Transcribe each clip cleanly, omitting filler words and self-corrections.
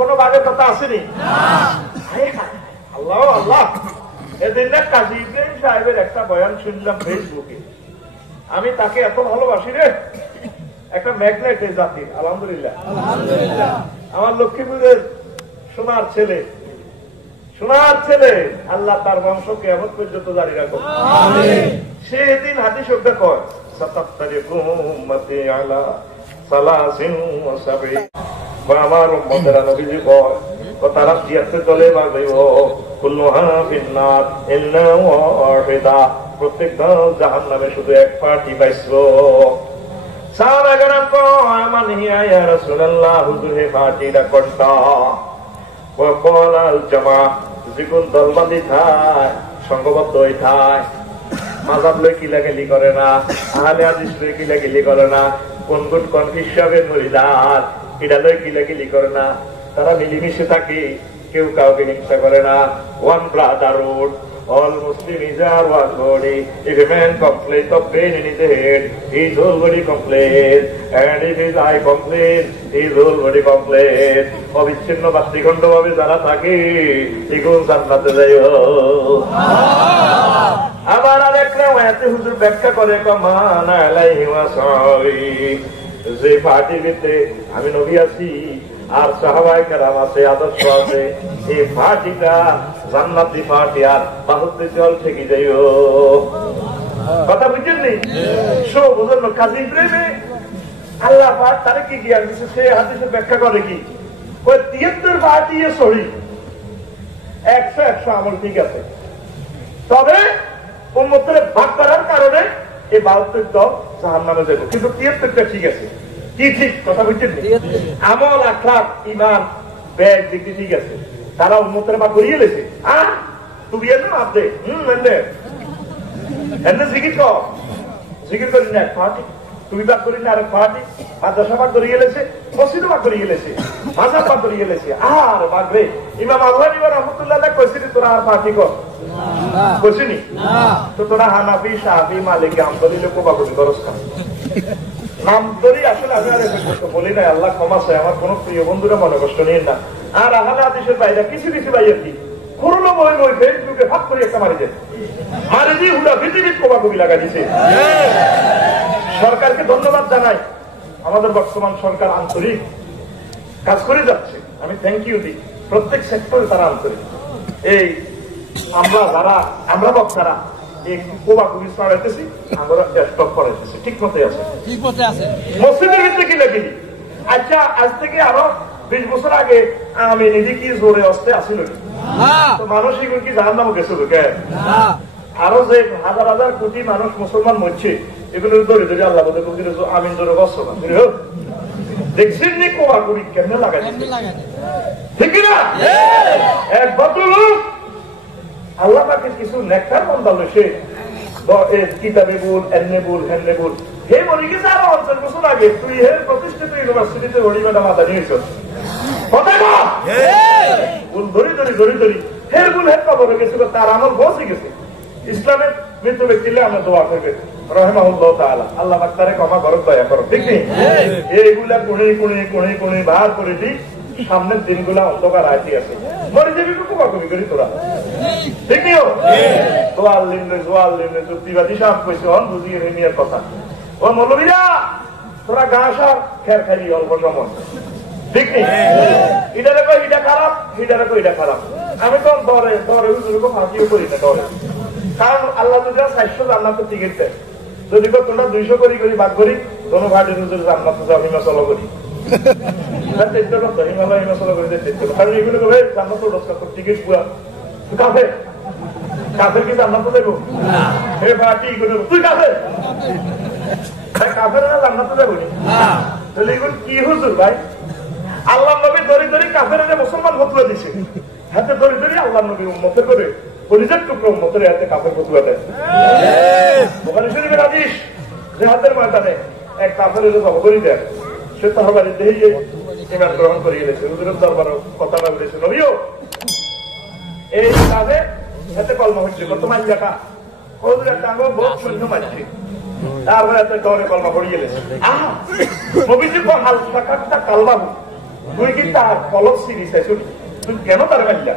কোনো বাঘের কথা আসেনি। আল্লাহ আল্লাহ, এদিন না কাজী ইব্রাহিম সাহেবের একটা বয়ান শুনলাম ফেসবুকে। আমি তাকে এত ভালোবাসি রে, একটা ম্যাগনেট এই জাতির। আলহামদুলিল্লাহ, আমার লক্ষ্মীপুরের সোনার ছেলে, সোনার ছেলে, আল্লাহ তার বংশকে এমন পর্যন্ত জারি রাখো। সে এদিন হাদিস শব্দ কয় আমার উম্মতেরা নবীজি কয় তারা জিয়াতে চলে বাজে প্রত্যেক দল জাহান্নামে শুধু এক পার্টি পাইছো। সাহাবাগণ কয় আমার হিয়া ইয়া রাসূলুল্লাহ, হুজুর হে পার্টিটা কোনটা? وقال الجماعة যিকোন দলবাদী থায়, সংঘবদ্ধ হয়ে থায়, মাযহাব লই কিলাকিলি করে না, আহলে হাদিস লই কিলাকিলি করে না, কোন কনফিউশনের মরিদার এটা লই কিলাকিলি করে না, তারা মিলেমিশে থাকে, কেউ কাউকে হিংসা করে না। One Brotherhood, all Muslims are one body. If a man complains of pain in his head, his whole body complains, and if his eye complains, his whole body complains. অবিচ্ছিন্ন বাস্তিখণ্ড ভাবে যারা থাকে দ্বিগুণ জান্নাতে যাইও। আবার আরেকটা ওয়াতে হুজুর ব্যাখ্যা করে কমান আলাইহি ওয়াসাল্লাম, যে পার্টির ভিতরে আমি নবী আছি আর সাহাবায়ে কেরাম আছে, আদর্শ আছে, এই পার্টিটা জান্নাতি পার্টি আর বাহুতে জল থেকে যাইও। কথা বুঝছেন নি? সো বুঝুন কাজী ইব্রাহিমে আল্লাহ পাক তারে কি জ্ঞান দিচ্ছে, সে হাদিসে ব্যাখ্যা করে কি ওই ৭৩ পার্টি সহি ১০০ আমল ঠিক আছে, তবে উম্মতের ভাগ করার কারণে এই ৭২ দল জাহান্নামে যাবে, কিন্তু ৭৩টা ঠিক আছে। কি ঠিক? কথা বুঝছেন নি? আমল, আখলাক, ঈমান, ব্যাগ দিক ঠিক আছে, তারা উম্মতের ভাগ করিয়ে লেছে। তুমি এর না আপনি এমনি জিকির কর, জিকির করি না এক পার্টি, তুমি ভাগ করি না আরেক পার্টি, মাদ্রাসা ভাগ করিয়ে লেছে, মসজিদও ভাগ করিয়ে লেছে, মাযহাব ভাগ করিয়ে লেছে। আর ভাগবে ইমাম আবু হানিফা রাহমাতুল্লাহ কইছিলি তোরা আর পার্টি কর, কইছিনি তো তোরা হানাফি, শাফি, মালিকি, হাম্বলি লোক ভাগ করি করস না। নাম ধরি আসলে আমি আর বলি না, আল্লাহ ক্ষমা চাই, আমার কোন প্রিয় বন্ধুরা মনে কষ্ট নিয়ে না। আর আহলে হাদিসের বাইরে কিছু কিছু বাইরে কি করলো বই বই ফেসবুকে ভাগ করে একটা মারি যায়, মারি দিয়ে হুড়া পৃথিবীর কোবাকুবি লাগা দিছে। সরকারকে ধন্যবাদ জানাই, আমাদের বর্তমান সরকার আন্তরিক কাজ করে যাচ্ছে, আমি থ্যাংক ইউ দিই। প্রত্যেক সেক্টরে তারা আন্তরিক। এই আমরা বক্তারা এই কোবাকুবি ছড়াইতেছি, আমরা স্টপ করাইতেছি, ঠিক মতে আছে, ঠিক মতে আছে। মসজিদের ভিতরে কি লাগিনি? আচ্ছা, আজ থেকে আরো ২০ বছর আগে আমি নিজে কি জোরে অস্তে আসিল তো মানুষ এগুলো কি জাহান্নামে গেছিল কে? আরো যে হাজার হাজার কোটি মানুষ মুসলমান মরছে, এগুলো ধরে ধরে আল্লাহ বলে আমিন জোরে বসছো না, দেখছেন নি কোবাকুবি কেমনে লাগাই, ঠিক না? এক ভদ্রলোক আল্লাহ পাকের কিছু নেককার বান্দা লইছে, কিতাবে বল, এমনে বল, হেমনে বল, হে মরে গেছে আরো ৫০ বছর আগে, তুই হে প্রতিষ্ঠিত ইউনিভার্সিটিতে হরিমাটা মাথা নিয়েছ, ধরি ধরি ধরি ধরি হের গুল হের কবরে গেছিল, তার আমল পৌঁছে গেছে। ইসলামের মৃত ব্যক্তিলে আমরা দোয়া করবে রহমাহুল্লাহ তাআলা, আল্লাহ পাক তারে ক্ষমা করো, দয়া করো, ঠিক নেই? এইগুলা কুড়ি কুড়ি কুড়ি কুড়ি বার করে দিই, সামনের দিনগুলা অন্ধকার আইতে আছে, মরে যাবি কোবাকুবি করি তোরা, ঠিক নেই? জোয়াল লিমলে জোয়াল লিমলে যুক্তিবাদী সাহেব কইছে হন বুঝিয়ে নিয়ে কথা, ও মৌলবীরা তোরা গা সার খের খালি অল্প সময়, ঠিক নেই? এটা দেখো এটা খারাপ, এটা দেখো এটা খারাপ। আমি তো দরে দরে ফাঁকিও করি না দরে, কারণ আল্লাহ যদি ৪০০ জান্নাতের টিকিট দেয়, যদি তোমরা ২০০ করি করি ভাগ করি, কোনো ভাটির হুজুর জান্নাত হিমাচল করি, হিমালয় হিমাচল করি, কারণ এগুলো করে জান্নাত টিকিট পুরা কাফের, কাফের কি জান্নাত দেবো? হে ভাটি তুই কাফের, কাফের না জান্নাতে যাবো নি? তাহলে এগুলো কি হুজুর ভাই? আল্লাহ নবী দরি দরি কাফের মুসলমান ফতুয়া দিছে, হাতে দরি দরি আল্লাহ নবী উম্মতের করে পরিচয় টুকরো উম্মতের হাতে কাফের ফতুয়া দেয়। বুখারী শরীফের হাদিস, যে হাতের ময়দানে এক কাফের জবরি দেয়, সে তরবারি দিয়ে ঈমান গ্রহণ করে গেছে, হুজুরের দরবারে কথা বলেছে, নবীও এই কাজে হাতে কলমা হচ্ছে, কত মাইল জায়গা হুজুর একটা আঙ্গ বহুত সৈন্য মারছে, তারপরে এত ডরে কলমা পড়ে গেলে নবীজি হালকা কাটটা কালমা তুই কি তার কলম সিরিজ তুই কেন তার মাইলা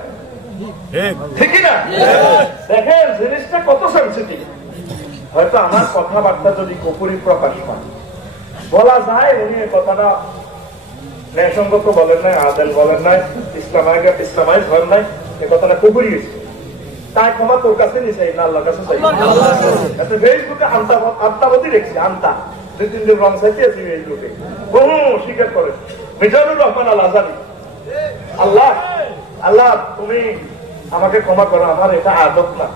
ঠিক না? দেখেন জিনিসটা কত সেন্সিটিভ। হয়তো আমার কথাবার্তা যদি কুপুরি প্রকাশ পায়, বলা যায় উনি কথাটা ন্যায়সঙ্গত বলেন নাই, আদেল বলেন নাই, ইসলামাইজ বলেন নাই, এ কথাটা কুপুরি গেছে, তাই ক্ষমা তোর কাছে নিয়ে চাই না, আল্লাহর কাছে চাই। ফেসবুকে আন্তাবাদী রেখেছি, আন্তা 2-3 দিন রং চাইতে আছি ফেসবুকে, বহু স্বীকার করে মিজানুর রহমান আল আজাদি, আল্লাহ আল্লাহ তুমি আমাকে ক্ষমা করো, আমার এটা আদত না,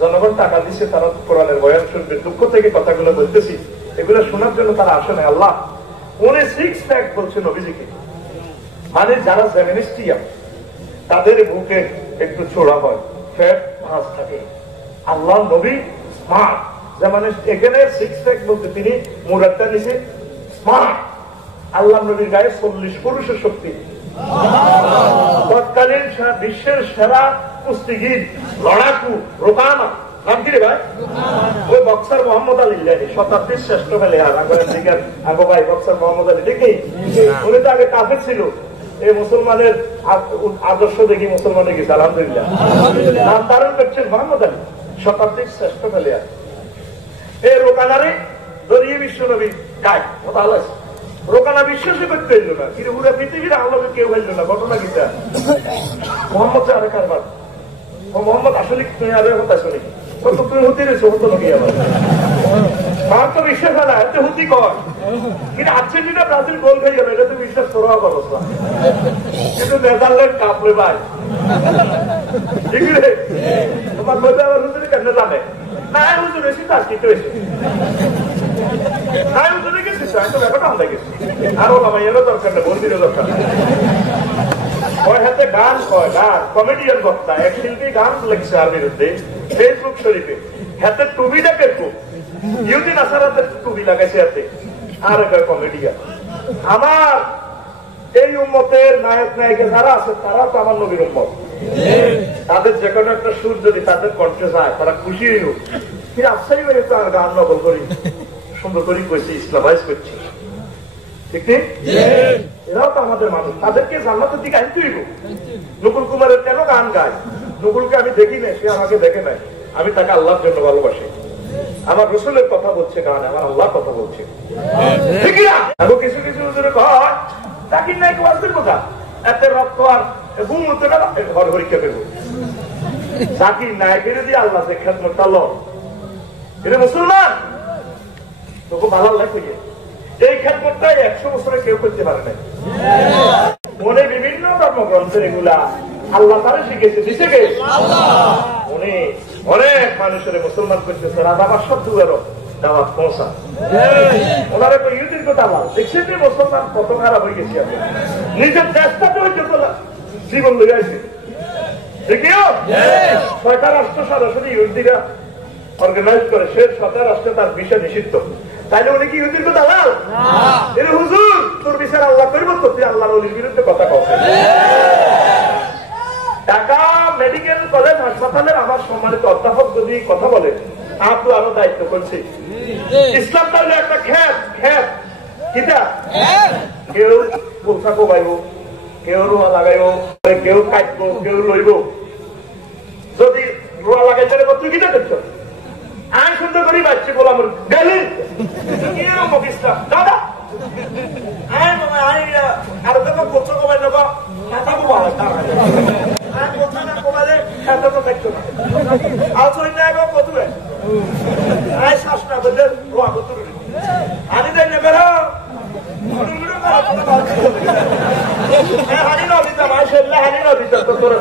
জনগণ টাকা দিচ্ছে, তারা কোরআনের বয়ান শুনবে, দুঃখ থেকে কথাগুলো বলতেছি, এগুলো শোনার জন্য তারা আসে না। আল্লাহ উনি 6 প্যাক বলছে নবীজিকে, মানে যারা জেমিনিস্টিয়া তাদের বুকে একটু চোরা হয়, ফ্যাট ভাঁজ থাকে। আল্লাহ নবী স্মার্ট, যেমন এখানে 6 প্যাক বলতে তিনি মুরাদটা নিছে স্মার্ট। আল্লাহ নবীর গায়ে 40 পুরুষের শক্তি। তৎকালীন বিশ্বের সেরা কুস্তিগির, লড়াকু, রোকানা, নাম কি রে ভাই? ওই বক্সার মোহাম্মদ আলী, শতাব্দীর শ্রেষ্ঠ প্লেয়ার আগো ভাই বক্সার মোহাম্মদ আলী, ঠিক নেই? উনি তো আগে কাফের ছিল, এই মুসলমানের আদর্শ দেখি মুসলমান হয়ে গেছে, আলহামদুলিল্লাহ। নাম ধারণ করছেন মোহাম্মদ আলী, শতাব্দীর শ্রেষ্ঠ প্লেয়ার। এই রোকানারে দরিয়ে বিশ্ব নবী গায় ভালো আছে, রোকানা বিশ্বাসই করতে পারল না, কিন্তু পুরো পৃথিবীর আল্লাহকে কেউ পারল না। ঘটনা কিটা মোহাম্মদ আরে কারবার, মোহাম্মদ আসলে তুমি আরে হতা শুনি কত তুমি হতে রয়েছো, হতো নাকি আমার তার তো বিশ্বাস হয় না, এতে হতি কর। কিন্তু আর্জেন্টিনা ব্রাজিল গোল খেয়ে গেল, এটা তো বিশ্বাস করা অবস্থা, কিন্তু নেদারল্যান্ড কাপড়ে ভাই, ঠিক রে? তোমার মধ্যে আবার হুজুরে কেন জানে না, হুজুর এসে তো আজকে তো এসে হুজুরে গেছি, তো ব্যাপারটা আমরা গেছি, আর ওলামা এরও দরকার নেই, বন্দিরও দরকার নেই। ওই হাতে গান কয়, গান কমেডিয়ান বক্তা, এক শিল্পী গান লেখছে আর বিরুদ্ধে ফেসবুক শরীফে, হাতে টুবিটা পেরবো, ইউদিন আসার হাতে টুবি লাগাইছে হাতে, আর একটা কমেডিয়ান। আমার এই উম্মতের নায়ক নায়িকা যারা আছে, তারা তো আমার নবীর উম্মত, তাদের যে কোনো একটা সুর যদি তাদের কণ্ঠে যায়, তারা খুশি হইল, কিন্তু আফসারি ভাই তো আর গান নকল করি, সুন্দর করে কইছি, ইসলামাইজ করছি, ঠিক নেই? এরাও তো আমাদের মানুষ, তাদেরকে জান্নাতের দিকে আনতে হইব। নকুল কুমারের কেন গান গায়? নকুলকে আমি দেখি না, সে আমাকে দেখে নাই, আমি তাকে আল্লাহর জন্য ভালোবাসি। আমার রসুলের কথা বলছে গান, আমার আল্লাহর কথা বলছে, ঠিক না? এখন কিছু কিছু কয় তাকির নায়ক আসবেন কোথা, এত রক্ত আর ঘুম হতে না, ঘর পরীক্ষা করবো। জাকির নায়কের দিয়ে আল্লাহ যে খেদমতটা ল, এটা মুসলমান তোকে ভালো লাগবে। এই খেদমতটা 100 বছরে কেউ করতে পারে না। মনে বিভিন্ন ধর্মগ্রন্থের এগুলা আল্লাহ তারা শিখেছে, দিছে কে? উনি অনেক মানুষের মুসলমান করতেছে, রাধা বাসার দুয়ারও দাওয়াত পৌঁছা, ওনারা তো ইউটিউব কথা বল দেখছেন, মুসলমান কত খারাপ হয়ে গেছি, আমি নিজের চেষ্টাতে হইতে জীবন লেগে আছে, দেখিও 6টা রাষ্ট্র সরাসরি ইহুদিরা অর্গানাইজ করে, সে 6টা রাষ্ট্রে তার বিষয় নিষিদ্ধ, তাইলে উনি কি ইহুদির কথা দালাল? এর হুজুর তোর বিচার আল্লাহ করব, তো তুই আল্লাহর ওলির বিরুদ্ধে কথা কও। ঢাকা মেডিকেল কলেজ হাসপাতালের আমার সম্মানিত অধ্যাপক যদি কথা বলে, আপনি আরো দায়িত্ব করছি। ইসলাম তাহলে একটা খেত, খেত কিটা, কেউ পোশাক কোবাইব, কেউ রোয়া লাগাইব, কেউ কাটবো, কেউ লইব। যদি রোয়া লাগাইতে তুই কিটা দেখছ, আমি সুন্দর করি বাচ্চি বললাম গেলি ইসলাম দাদা আর দেখো কোথাও কমাই নেব, মাথা কোমালে কোথা না কমালে এত তো দেখছো না, আসই না গো কতুরে আয় শ্বাস না বললে রোয়া কতুর আনি দেয় নেবে হানি না দিতাম, আসলে হানি না দিতাম তো তোর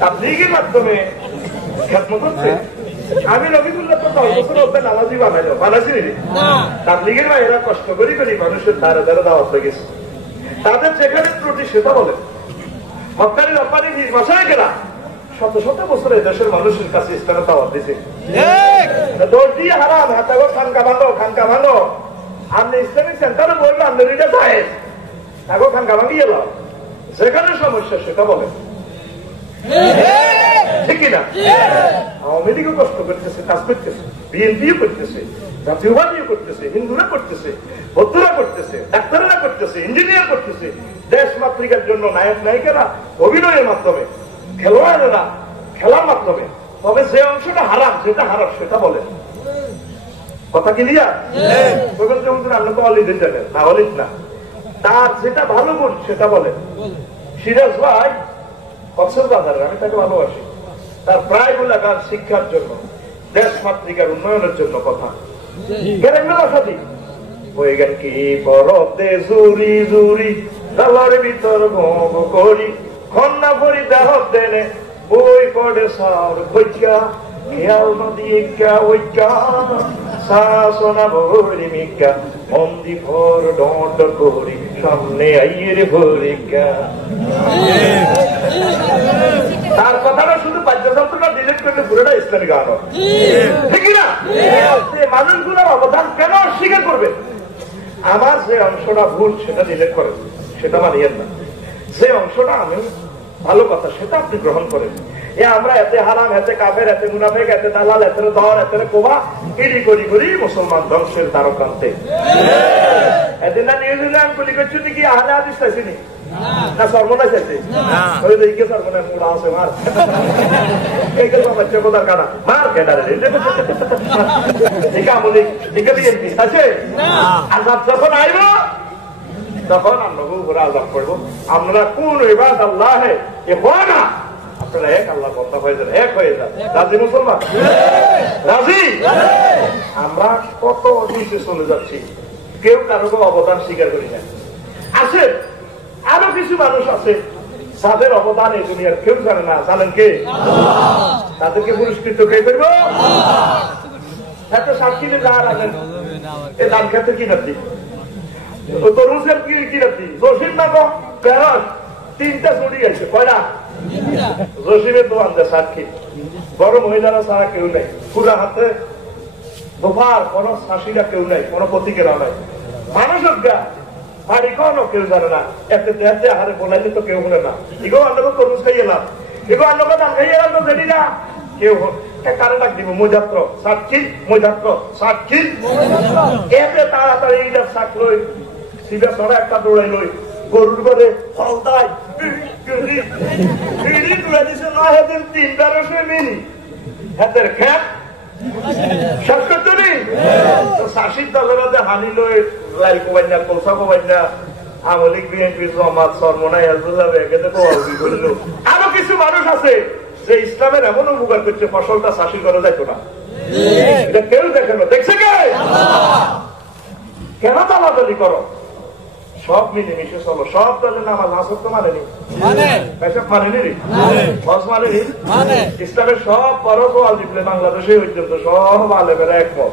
তাবলীগের মাধ্যমে খেদমত হচ্ছে। আমি রবিকুল্লাহ তো 10 বছর অব্দি নামাজি বানাইছি তাবলীগের ভাইয়েরা কষ্ট করি করি মানুষের ধারে ধারে দাওয়াত লেগেছে, তাদের যেখানে ত্রুটি সেটা বলে। হকানি রব্বানি ভাষায় গেলা শত শত বছরে দেশের মানুষের কাছে ইসলামের দাওয়াত দিছে, দৌড় দিয়ে হারাম হাতাগো খানকা ভাঙো, খানকা ভাঙো। আপনি ইসলামিক সেন্টারে বলবো আন্দোলনটা যায় তাগো খানকা ভাঙিয়ে এলাম, যেখানে সমস্যা সেটা বলে। ঠিক কিনা? আওয়ামী লীগও কষ্ট করতেছে, কাজ করতেছে, বিএনপিও করতেছে, জাতীয়বাদীও করতেছে, হিন্দুরা করতেছে, বৌদ্ধরা করতেছে, ডাক্তাররা করতেছে, ইঞ্জিনিয়ার করতেছে। দেশ মাতৃকার জন্য নায়ক নায়িকারা অভিনয়ের মাধ্যমে, খেলোয়াড়েরা খেলার মাধ্যমে। তবে যে অংশটা হারাম, যেটা হারাম সেটা বলে। কথা ক্লিয়ার? আপনি তো অলিদ জানেন না, অলিদ না, তার যেটা ভালো গুণ সেটা বলে। সিরাজ ভাই কক্সবাজারের, আমি তাকে ভালোবাসি, তার প্রায় গুলা গান শিক্ষার জন্য, দেশ মাতৃকার উন্নয়নের জন্য কথা। ওই গান কি পরতে জুরি জুরি গালার ভিতর ভোগ করি খন্না ভরি দেহ দেনে বই পড়ে সার খৈকা খেয়াল নদী একা ওইকা শাসনা ভরি মিকা মন্দি ভর ডট করি সামনে আইয়ের ভরিকা। তার কথাটা শুধু বাদ্যযন্ত্রটা ডিলিট করলে পুরোটা ইসলামী গান হয়, ঠিক না? মানুষগুলোর অবদান কেন অস্বীকার করবে? আমার যে অংশটা ভুল সেটা ডিলিট করেন, সেটা মানিয়েন না। যে অংশটা আমি ভালো কথা সেটা আপনি গ্রহণ করেন। আমরা এতে হারাম, এতে কাফের, এতে মুনাফেক, এতে দালাল, এতে দর, এতে কোবা ইডি করি করি মুসলমান ধ্বংসের দ্বারকান্তে। এদিন না নিউজিল্যান্ড গুলি করছি কি আহলে হাদিস চাইছিনি না সর্বনাশ চাইছে? ওই দিকে সর্বনাশ মুড়া আছে মার এই কথা বাচ্চা কোথার কানা মার কেডারে ঠিক আমলি ঠিক বিএনপি আছে। আজাব যখন আইব তখন আমরা উপরে আজাব করবো। আপনারা কোন ইবাদ আল্লাহ এ হয় না, আপনারা এক আল্লাহ বন্ধা হয়ে যান, এক হয়ে যান। রাজি মুসলমান? রাজি? আমরা কত নিচে চলে যাচ্ছি, কেউ কারো অবদান স্বীকার করি না। আছে আরো কিছু মানুষ আছে যাদের অবদান এই দুনিয়ার কেউ জানে না, জানেন কে? তাদেরকে পুরস্কৃত কে করবো? এত সাক্ষীদের যার আছেন এই ধান খেতে কি রাখি, তরুষের কি রাখি, জসিম নাম প্যারস তিনটা চুরি গেছে, কয়টা? জসিমের দোকান দেয় সাক্ষী, বড় মহিলারা ছাড়া কেউ নেই, পুরা হাতে দোফার কোন শাসিরা কেউ নেই, কোন প্রতীকেরা নাই। মানুষের বাড়ি কোনো কেউ জানে না, এতে দেশে হারে বলাইলে তো কেউ বলে না। এগো অন্যকে তরুষ খাইয়ে এলাম, এগো অন্যকে দান খাইয়ে এলাম তো জানি না কেউ। কারে ডাক দিব? মজাত্র সাক্ষী, মজাত্র সাক্ষী। এতে তাড়াতাড়ি শাক লই সিধা সরা একটা দৌড়াই লই গরুর ঘরে ফলদায় দিছে না হেতেন 3-12 মিনিট হাতের খেত শাসির দলের হানি লই লাইল কোবাই না, কলসা কোবাই না, আমলিক বিএনপি জমাত সরমনাই হেজবুল্লাহ করল। আরো কিছু মানুষ আছে যে ইসলামের এমন উপকার করছে ফসলটা চাষি করা যাইতো না, এটা কেউ দেখে না। দেখছে কে? কেন দালাদালি করো? সব মিলেমিশে চলো, সব দলের নামাজ আসর তো মানেনি, পেশাব মানেনি, হজ মানেনি, ইসলামের সব বড় সোয়াল দিলে বাংলাদেশে পর্যন্ত সব আলেমেরা একমত।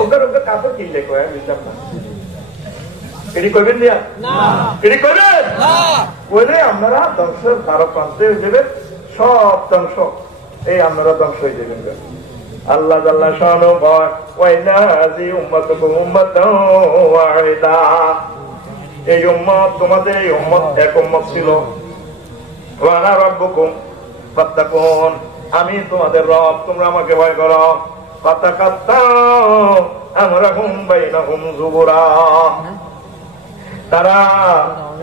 ওদের ওদের কাছে কি লেখো বুঝলাম না, এটি করবেন না, এটি করবেন বলে আপনারা ধ্বংসের দ্বারা প্রান্তে দেবেন, সব ধ্বংস এই আপনারা ধ্বংস হয়ে যাবেন। আল্লাহ আল্লাহ শানু বয় ওয়াইনাজি উম্মাতুকুম উম্মাতাও ওয়াহিদা। এই উম্মত তোমাদের এই উম্মত এক উম্মত ছিল। ওয়া আনা রাব্বুকুম ফাত্তাকুন, আমি তোমাদের রব, তোমরা আমাকে ভয় করো। ফাতাকাত্তাউ আমরাহুম বাইনাহুম যুবুরা, তারা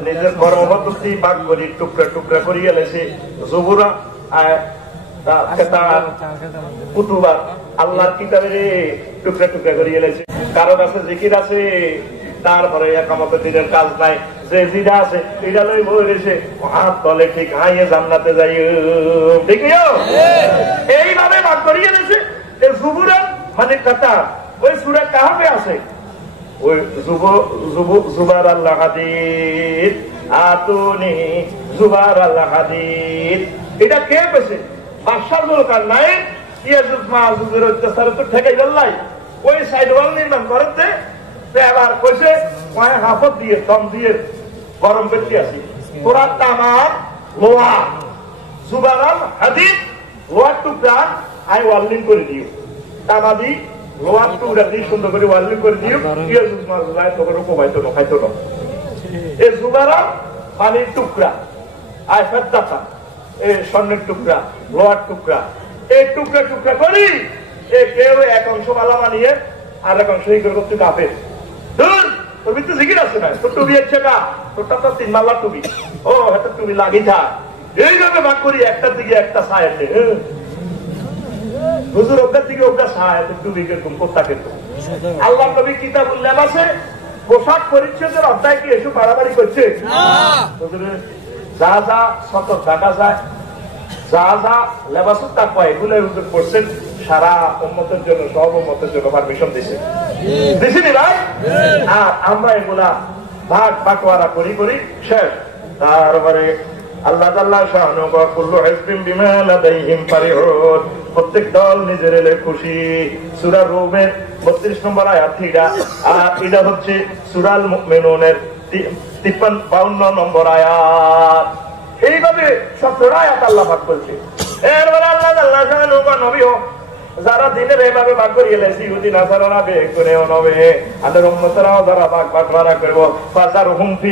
নিজের কর্মপদ্ধতি ভাগ করি টুকরা টুকরা করিয়া লেছে। যুবুরা কুতুবা আল্লাহর কিতাবের টুকরা টুকরা করিয়া লেছে। কারো কাছে জিকির আছে, তারপরে একামতের দিনের কাজ নাই, যে জিরা আছে এটা লই বই রয়েছে, হাত তলে ঠিক হাইয়ে জান্নাতে যাই, ঠিক এইভাবে ভাগ করিয়ে দিয়েছে। যুবুরা মানে কথা ওই সূরা কাহাফে আছে, ওই জুবার আল্লাহ হাদিদ আতুনি জুবার আল্লাহ হাদিদ, এটা কে পেয়েছে? বাদশার দরকার নাই, ইয়াজুজ মাহুজের অত্যাচার তো ঠেকাই গেল্লাই, ওই সাইড ওয়াল নির্মাণ করতে এবার কইছে হাফত দিয়ে দম দিয়ে গরম করতে আসি, তোরা তামার লোহা জুবারাল হাদিদ লোহার টুকরা আই ওয়ার্লিং করে দিও, তামা দি লোহার টুকরা দিয়ে সুন্দর করে ওয়ার্লিং করে দিও, ইয়াজুজ মাহুজ তোকে কোবাইতো না, খাইতো না। এই জুবারাল পানির টুকরা আয় ফেদ্দাতা, এই স্বর্ণের টুকরা লোহার টুকরা, এই টুকরা টুকরা করি কেউ এক অংশ মালা বানিয়ে আর এক অংশ করতে কাপে তুমি তো জিকির আছে না, তোর টুবি হচ্ছে না, তোরটা তো 3 মাল্লার টুবি, ও একটা টুবি লাগি থাক, এইভাবে ভাগ করি একটার দিকে একটা ছায় আছে হুজুর, ওটার দিকে ওটা ছায় টুবি কিরকম কোথা কিন্তু আল্লাহ নবী কিতাব উল্লেখ আছে পোশাক পরিচ্ছদের অধ্যায় কি এসব বাড়াবাড়ি করছে? যা যা সতর্ক থাকা যায়, যা যা লেবাসুর তাকওয়া এগুলো হুজুর করছেন সারা উম্মতের জন্য, সব উম্মতের জন্য পারমিশন দিছে, দিছিনি ভাই? আর আমরা এগুলা ভাগ বাটোয়ারা করি করি শেষ। তারপরে আল্লাহ তাআলা শানু ওয়া কুল্লু হিজবিন বিমা লাদাইহিম ফারিহুন, প্রত্যেক দল নিজের এলে খুশি। সূরা রুমের 32 নম্বর আয়াত থেকে, আর এটা হচ্ছে সূরা আল মুমিনুনের 53-52 নম্বর আয়াত। এইভাবে 17 আয়াত আল্লাহ ভাগ করছে। এরপরে আল্লাহ তাআলা শানু ওয়া নবীও যারা দিনের এইভাবে ভাগ করিয়ে লেছি ইহুদি নাসারারা বের করেও নবে, আমাদের উম্মতরাও যারা ভাগ বাটোয়ারা করব, ফাজারহুম ফি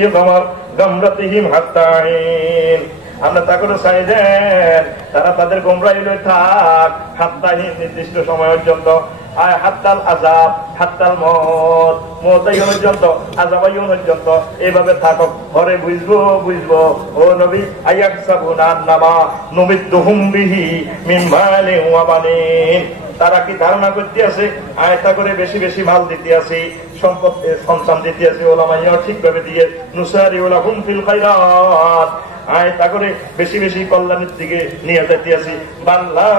গামরাতিহিম হাত্তা হিন, আমরা তা করে চাই দেন তারা তাদের গোমরাহিলে থাক হাত্তাহীন, নির্দিষ্ট সময় পর্যন্ত, আয় হাত্তাল আযাব হাত্তাল মওত, মওতাইন পর্যন্ত, আযাবাইন পর্যন্ত এইভাবে থাকো। ঘরে বুঝবো ও নবী, আয়াহসাবুনা আন্নামা নুমিদ্দুহুম বিহি মিন মালিন ওয়া বানিন, তারা কি ধারণা করতে আছে আয়তা করে বেশি বেশি মাল দিতে আছে, সম্পদ সন্তান দিতে আছে, ওলামাইয়া ঠিকভাবে দিয়ে নুসারিউ লাহুম ফিল খায়রাত, আয়তা করে বেশি বেশি কল্যাণের দিকে নিয়ে যেতে আছি, বাল্লা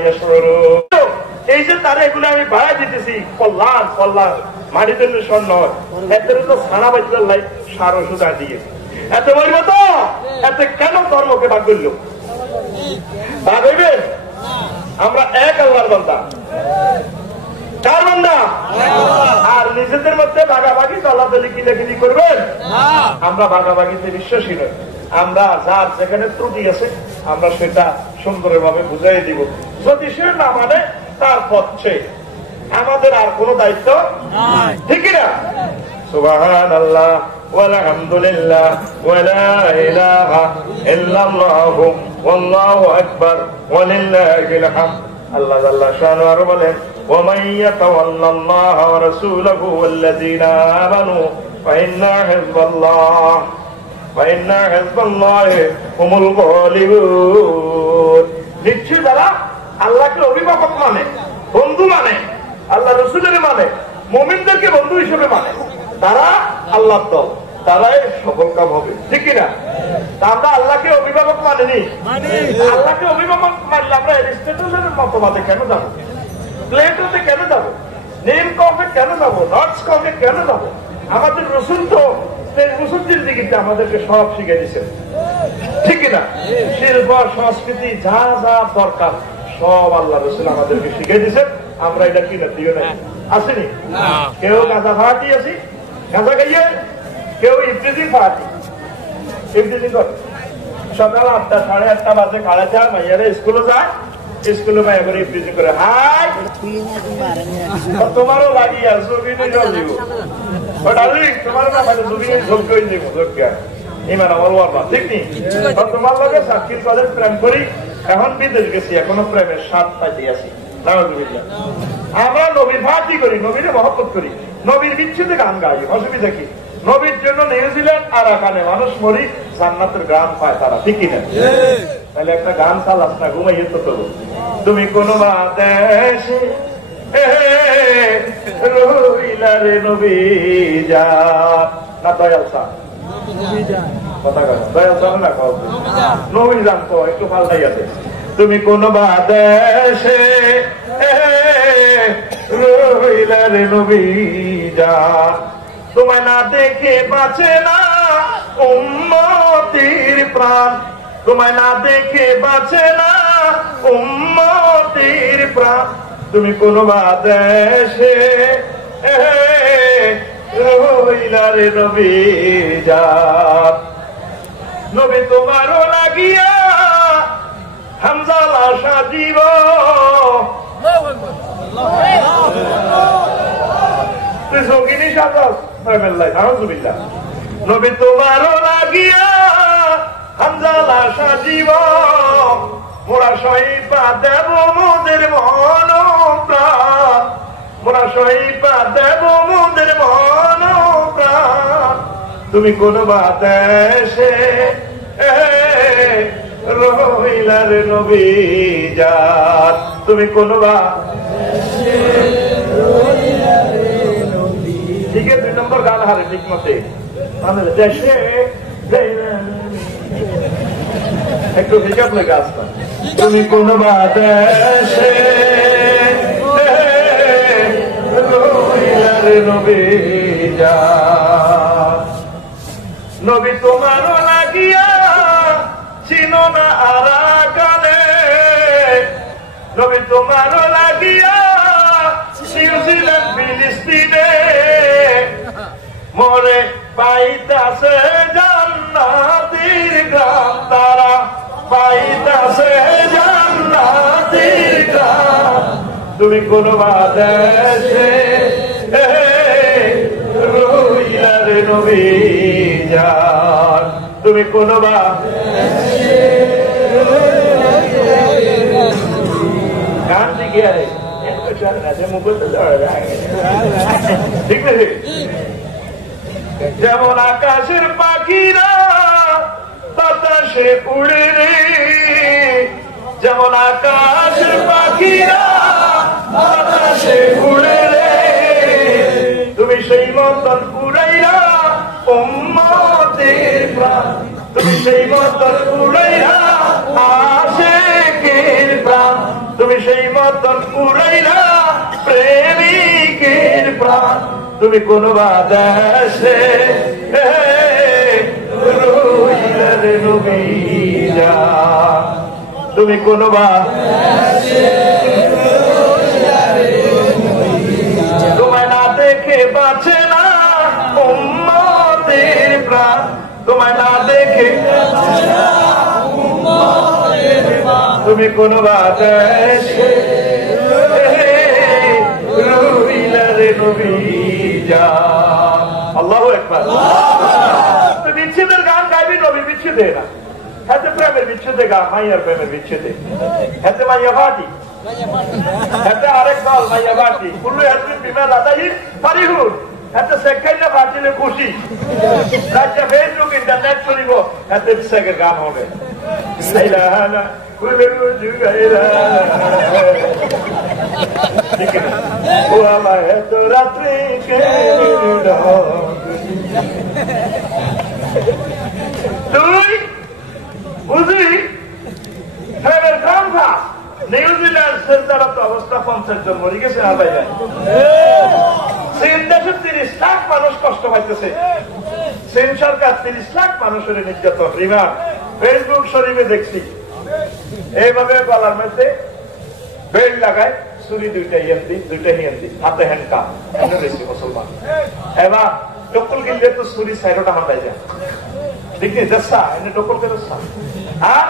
ইয়াশউরুন। এই যে তারা এগুলো আমি বাড়াই দিতেছি কল্যাণ কল্যাণ, মাটিতে স্বর্ণ, এতে তো ছানা বাচ্চার লাই সার ওষুধ দিয়ে এত বলব তো, এতে কেন ধর্মকে ভাগ করলো? ভাগ হইবে? আমরা এক আল্লাহর বান্দা, কার বান্দা? আর নিজেদের মধ্যে ভাগাভাগি দলাদলি কিলাকিলি করবেন? আমরা ভাগাভাগিতে বিশ্বাসী নই। আমরা যার যেখানে ত্রুটি আছে আমরা সেটা সুন্দরভাবে বুঝাই দিব, যদি সে না মানে তার পথে আমাদের আর কোন দায়িত্ব ঠিক না? সুবহানাল্লাহ ওয়ালহামদুলিল্লাহ ওয়ালা ইলাহা ইল্লাল্লাহু ওয়াল্লাহু আকবার ওয়ালিল্লাহিল হামদ। আল্লাহ জাল্লা শানু আরো বলেন, ওয়া মান ইয়াতাওয়াল্লাল্লাহা ওয়া রাসূলাহু ওয়াল্লাযীনা আমানু ফাইন্না হিজবাল্লাহ ফাইন্না হিজবাল্লাহি হুমুল গালিবুন। নিশ্চয় যারা আল্লাহকে অভিভাবক মানে, বন্ধু মানে, আল্লাহ রাসূলের মানে, মুমিনদেরকে বন্ধু হিসেবে মানে, তারা আল্লাহর দল, তারাই সফল কাম হবে, ঠিক কিনা? আমরা আল্লাহকে অভিভাবক মানিনি। আল্লাহকে অভিভাবক মানলে আমরা এরিস্টটলের মতবাদে কেন যাবো? প্লেটোতে কেন যাবো? নীল কফে কেন যাবো? নর্থ কফে কেন যাবো? আমাদের রসুল তো রসুল জিন্দিগিতে আমাদেরকে সব শিখে দিচ্ছেন, ঠিক কিনা? শিল্প সংস্কৃতি যা যা দরকার সব আল্লাহ রসুল আমাদেরকে শিখে দিচ্ছেন। আমরা এটা কিনা দিও নাই, আসেনি? কেউ গাঁজা ফাটি আছি, গাঁজা গাইয়ে, কেউ ইফতিজি ফাটি, ইফতিজি করে সকাল 8টা 8:30 বাজে খাড়া যায়, মাইয়ারা স্কুলে যায়, স্কুলে মাইয়া করে ইফতিজি করে। হাই তোমারও লাগিয়ে ছবি নিয়ে জল দিব, তোমার না মানে ছবি নিয়ে ঝোঁক করে দিব, ঝোঁকা ইমান আমার বাবা, ঠিক নি? তোমার লগে সাক্ষীর পদের প্রেম করি, এখন বিদেশ গেছি, এখনো প্রেমের স্বাদ পাইতে আছি। আমরা নবীর ফাটি করি, নবীরে মহব্বত করি, নবীর বিচ্ছেদে গান গাই, অসুবিধা কি? নবীর জন্য নিউজিল্যান্ড আর এখানে মানুষ মরি, জান্নাতের গান পায় তারা, ঠিক কিনা? তাহলে একটা গান চালাস না, ঘুমাইয়ে তো করবো। তুমি কোন দেশে রইলা রে নবী যা, না দয়াল সাহ কথা কথা দয়াল সাহ না কও, নবী জান তো একটু পাল্টাই আছে। তুমি কোন দেশে রইলা রে নবী যা, তোমায় না দেখে বাঁচে না উম্মতির প্রাণ, তোমায় না দেখে বাঁচে না উম্মতির প্রাণ। তুমি কোন দেশে রইলা রে নবী যা, নবী তোমারও লাগিয়া হামজা লাশা দিব, নবী তোমারও লাগিয়া হামজা লাশা দিব, মোরা সহিপা দেব মোদের মন প্রাণ, মোরা সহিপা দেব মোদের মন প্রাণ। তুমি কোন বাদেশে রহিলার নবী জাত, তুমি কোন ঠিক আছে। 2 নম্বর গান হারে ঠিক মতে দেশে একটু হিসাব লেগে আসতাম। তুমি কোন দেশে নবী জাত, নবী তোমারও লাগিয়া চিনো না আরাকানে, নবী তোমারও লাগিয়া নিউজিল্যান্ড ফিলিস্তিনে মরে পাইতাছে জান্নাতের গ্রাম, তারা পাইতাছে জান্নাতের গ্রাম। তুমি কোন দেশে রহিলার নবী জাত, তুমি কোন গান দিকে ঠিক আছে। যেমন আকাশের পাখিরা বাতাসে উড়ে রে, যেমন আকাশের পাখিরা বাতাসে উড়ে রে, তুমি সেই মতন উড়াইরা উম্মতের প্রাণ, তুমি সেই মতন উড়াইরা আশিকের প্রাণ, তুমি সেই মতন উড়াইরা প্রেমিকের প্রাণ। তুমি কোন দেশে রহিলার নবী জাত, তুমি কোন তোমায় না দেখে বাঁচে না উম্মতের প্রাণ, তোমায় না দেখে তুমি কোন দেশে রহিলার নবী জাত। আল্লাহু আকবার। বিচ্ছেদের গান গাইবি, নবী বিচ্ছেদে না, হাতে প্রেমের বিচ্ছেদে গান, মাইয়ার প্রেমের বিচ্ছেদে, হাতে মাইয়া পার্টি, হাতে আরেক দল মাইয়া পার্টি, কুল্লু হাসবিন বিমা লাদাহি ফারিহুন, হাতে সেখাইনা পার্টিলে খুশি, রাজ্যা ফেসবুক ইন্টারনেট চলিব, হাতে সেকের গান হবে। তো রাত্রি তুই বুঝলি নিউজিল্যান্ড সেন্টার তো অবস্থা 50 জন মরে গেছে। আর ভাই চীন দেশে 30 লাখ মানুষ কষ্ট পাইতেছে, চীন সরকার 30 লাখ মানুষের নির্যাতন রিমান্ড। ফেসবুক শরীফে দেখছি এইভাবে গলার মধ্যে বেল্ট লাগায়, চুরি দুইটা হিয়ান্তি, হাতে হ্যান্ডকাপ, এমনি বেশি মুসলমান। এবার টকল কিনলে তো চুরি সাইডটা হাতায় যায়, ঠিক নেই দশা এনে টকল কে দশা। আর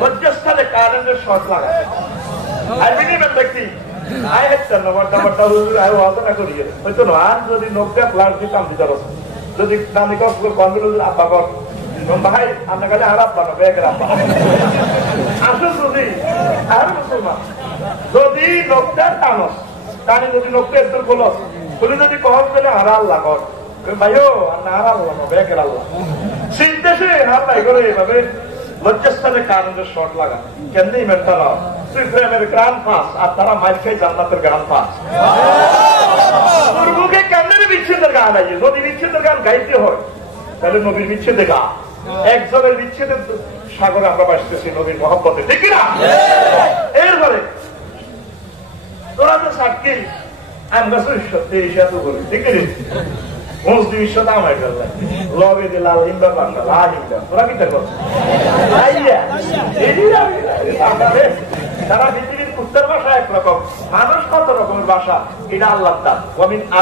লজ্জাস্থানে কারেন্টের শর্ট লাগায়। আর মিনিমাম ব্যক্তি আই হচ্ছে নাম্বারটা আই ওয়াদা করি হয়তো না। আর যদি নৌকা প্লাস দিতাম ভিতর যদি নানিকা কনভিল আব্বা কর ভাই আপনার কাছে আর আব্বা না বেগের আব্বা আসুন যদি আর মুসলমান যদি নৌকা টানস টানি যদি নৌকা একটু খোলস খুলে যদি কম পেলে আর আল্লাহ কর ভাইও আর আল্লাহ না বেগের আল্লাহ চিন্তেছে হাত ভাই করে এইভাবে লজ্জাস্থানে কারেন্টের শর্ট লাগা কেন মেন্টাল তুই প্রেমের গ্রান পাস আর তারা মাইল খাই জান্নাতের গ্রান পাস। তোর মুখে কেমনের বিচ্ছেদের গান আছে, যদি বিচ্ছেদের গান গাইতে হয় তাহলে নবীর বিচ্ছেদে গা। একজনের বিচ্ছেদের সাগরে আমরা বাসতেছি নবীর মহব্বতে, ঠিক না? এরপরে তোরা তো সাক্ষী আমরা সত্যি এত বলি, ঠিক আছে? সারা পৃথিবীর উত্তর ভাষা একরকম, মানুষ কত রকমের ভাষা, এটা আল্লাহ দান।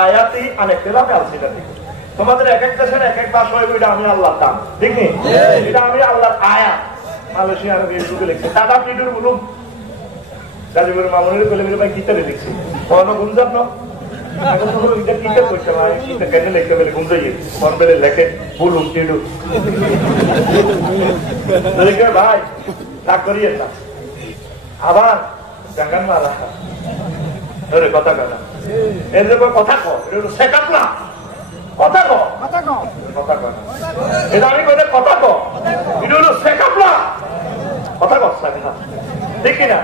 আয়াতি অনেক আলসিটা থেকে তোমাদের এক এক দেশের এক এক ভাষা হইব, এটা আমি আল্লাহ দান, ঠিক নেই? এটা আমি আল্লাহ আয়াত। মালয়েশিয়ার ফেসবুকে লিখছে টাটা পিডুর বলুন গাজীপুর মামুনের বলে ভাই গীতারে লিখছি কোনো গুঞ্জাব না ভাই তা করিয়ে না আবার জাগান মারা কথা কয় না এর কথা কয় সেকাপ না কথা কয় কথা কয় না এটা আমি কই কথা কয় এটা হলো সেকাপ না কথা কয় না ঠিক না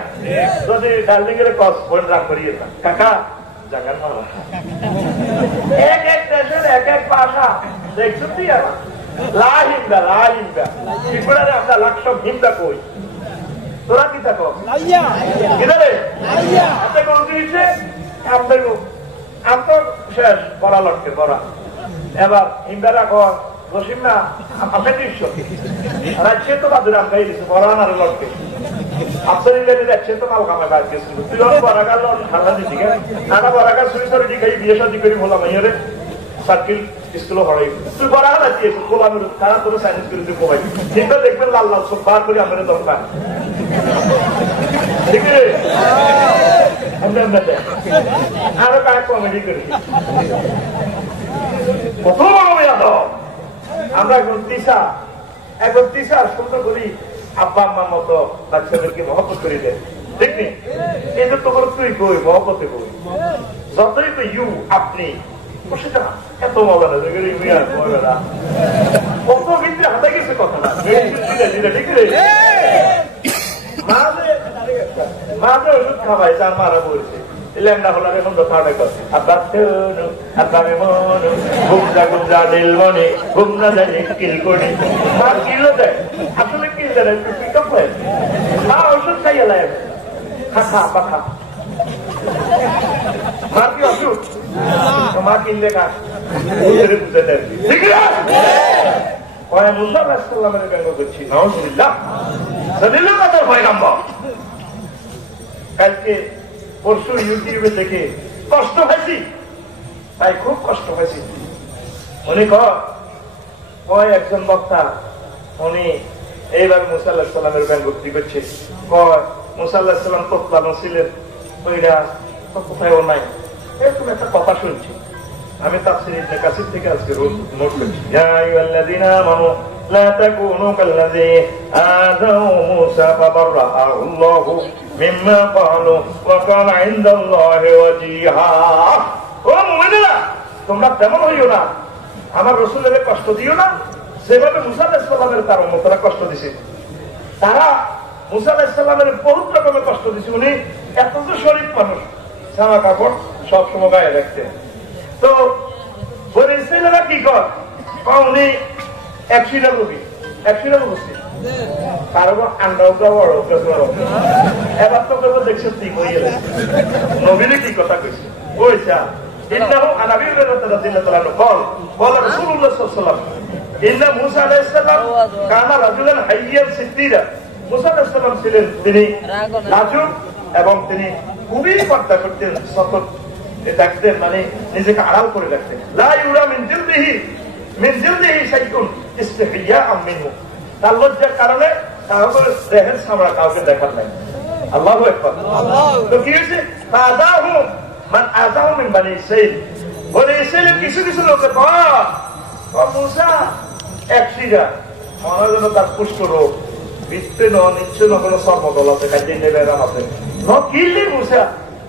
যদি ডার্লিং এর কস ফোন রাখ করিয়ে কাকা জাগান মারা এক এক দেশের এক এক ভাষা দেখছো তুই আমার লাহিন্দা কি করে আমরা লাক্ষ হিন্দা কই তোরা কি থাকো শেষ বড়া লটকে বড়া এবার হিন্দারা কর বসিম না আপনি নিশ্চয় রাজ্যে তো বাদুর আমি গাই দিচ্ছি বড়া আর লটকে আপনার যাচ্ছে তো মাল কামায় বাইর গেছিল তুই বড়াগার ঠান্ডা দিচ্ছি নানা বড়াগার শুরু করে দিকে বিয়ে শাদী করি বললাম মাইয়ারে সার্কিল স্কুলে হরাই তুই বড়া যাচ্ছি কোলামের তারা তোর সাইন্স করে তুই কোবাই কিন্তু দেখবেন লাল লাল সব বার করে আমাদের দরকার ঠিক আছে আরো কাজ কমেডি করেছি কত বড় আমরা এখন তিসার সুন্দর করি আব্বা আম্মার মতো বাচ্চাদেরকে মহব্বত করে দেয় ঠিক নি এই যে তোমার তুই কই মহব্বতে কই যতই তো ইউ আপনি এত মজা না কত ভিতরে হাতে গেছে কথা না ঠিক মাঝে ওষুধ খাওয়াই যার মারা পড়ছে ল্যাংড়া হলাম এখন তো খাওয়া করছে আব্বা আব্বাকে মনে গুমজা গুমজা দিল মনে গুমজা জানি কিল করি মা কিলো দেয় আসলে কিল দেয় পিক আপ হয় মা ওষুধ খাইয়া লাগে খা পাখা মার কি অসুখ মা কিনলে খা বুঝে দেয় ঠিক আছে মুসা রাসূলুল্লাহের ব্যঙ্গ করছি নাউজুবিল্লাহ সাল্লাল্লাহু আলাইহি পয়গম্বর কালকে পরশু ইউটিউবে দেখে কষ্ট হয়েছি তাই খুব কষ্ট হয়েছি উনি কয় একজন বক্তা উনি এইবার মুসা আলাইহিস সালামের ব্যঙ্গোক্তি করছে কয় মুসা আলাইহিস সালাম তোতলানো ছিলেন ওইটা তো কোথায়ও নাই এরকম একটা কথা শুনছি আমি তাফসীর ইবনে কাসির থেকে আজকে নোট করছি ইয়া আইয়ুহাল্লাযীনা আমানু লা তাকুনু কাল্লাযী আযাউ মূসা ফাবাররাআহু আল্লাহু মিম্মা ক্বালু ওয়া কানা ইনদাল্লাহি ওয়াজিহা ও মুমিনেরা তোমরা তেমন হইও না আমার রাসূলের কষ্ট দিও না যেভাবে মুসা আলাইহিস সালামের তার উম্মতরা কষ্ট দিছে তারা মুসা আলাইহিস সালামের বহুত রকমের কষ্ট দিছে উনি এত যে শরীফ মানুষ জামা কাপড় সব সময় গায়ে রাখতেন তো বলে ছেলেরা কি কর উনি একশিটা বুঝছি কারণ আন্ডাও বড় এবার তো কেউ দেখছে তুই বইয়ে নবীরে কি কথা কইছে ওইসা ইন্নাহু আনাবি রাদিয়াল্লাহু বল রাসূলুল্লাহ সাল্লাল্লাহু আলাইহি ওয়াসাল্লাম ইন্না মূসা আলাইহিস সালাম কানা রাজুলান হাইয়ান সিদ্দিরা মূসা আলাইহিস সালাম ছিলেন তিনি লাজুক এবং তিনি খুবই পর্দা করতেন সতত দেখতেন মানে নিজেকে আড়াল করে রাখতেন লা ইউরা মিন জিলদিহি শাইউন ইসতিহিয়াআম মিনহু তার লজ্জার কারণে কাউকে দেহের সামনে কাউকে দেখার নাই আল্লাহু আকবার তো কি হয়েছে আযাহু মান আযাহু মিন বনি ইসরাঈল বনি ইসরাঈলের কিছু কিছু লোকে মুসা একশিরা মনে যেন তার কুষ্ঠ রোগ বৃত্তে নিশ্চয় কোনো সর্বদল আছে কাজে নেবে এরাম আছে কিনলে মুসা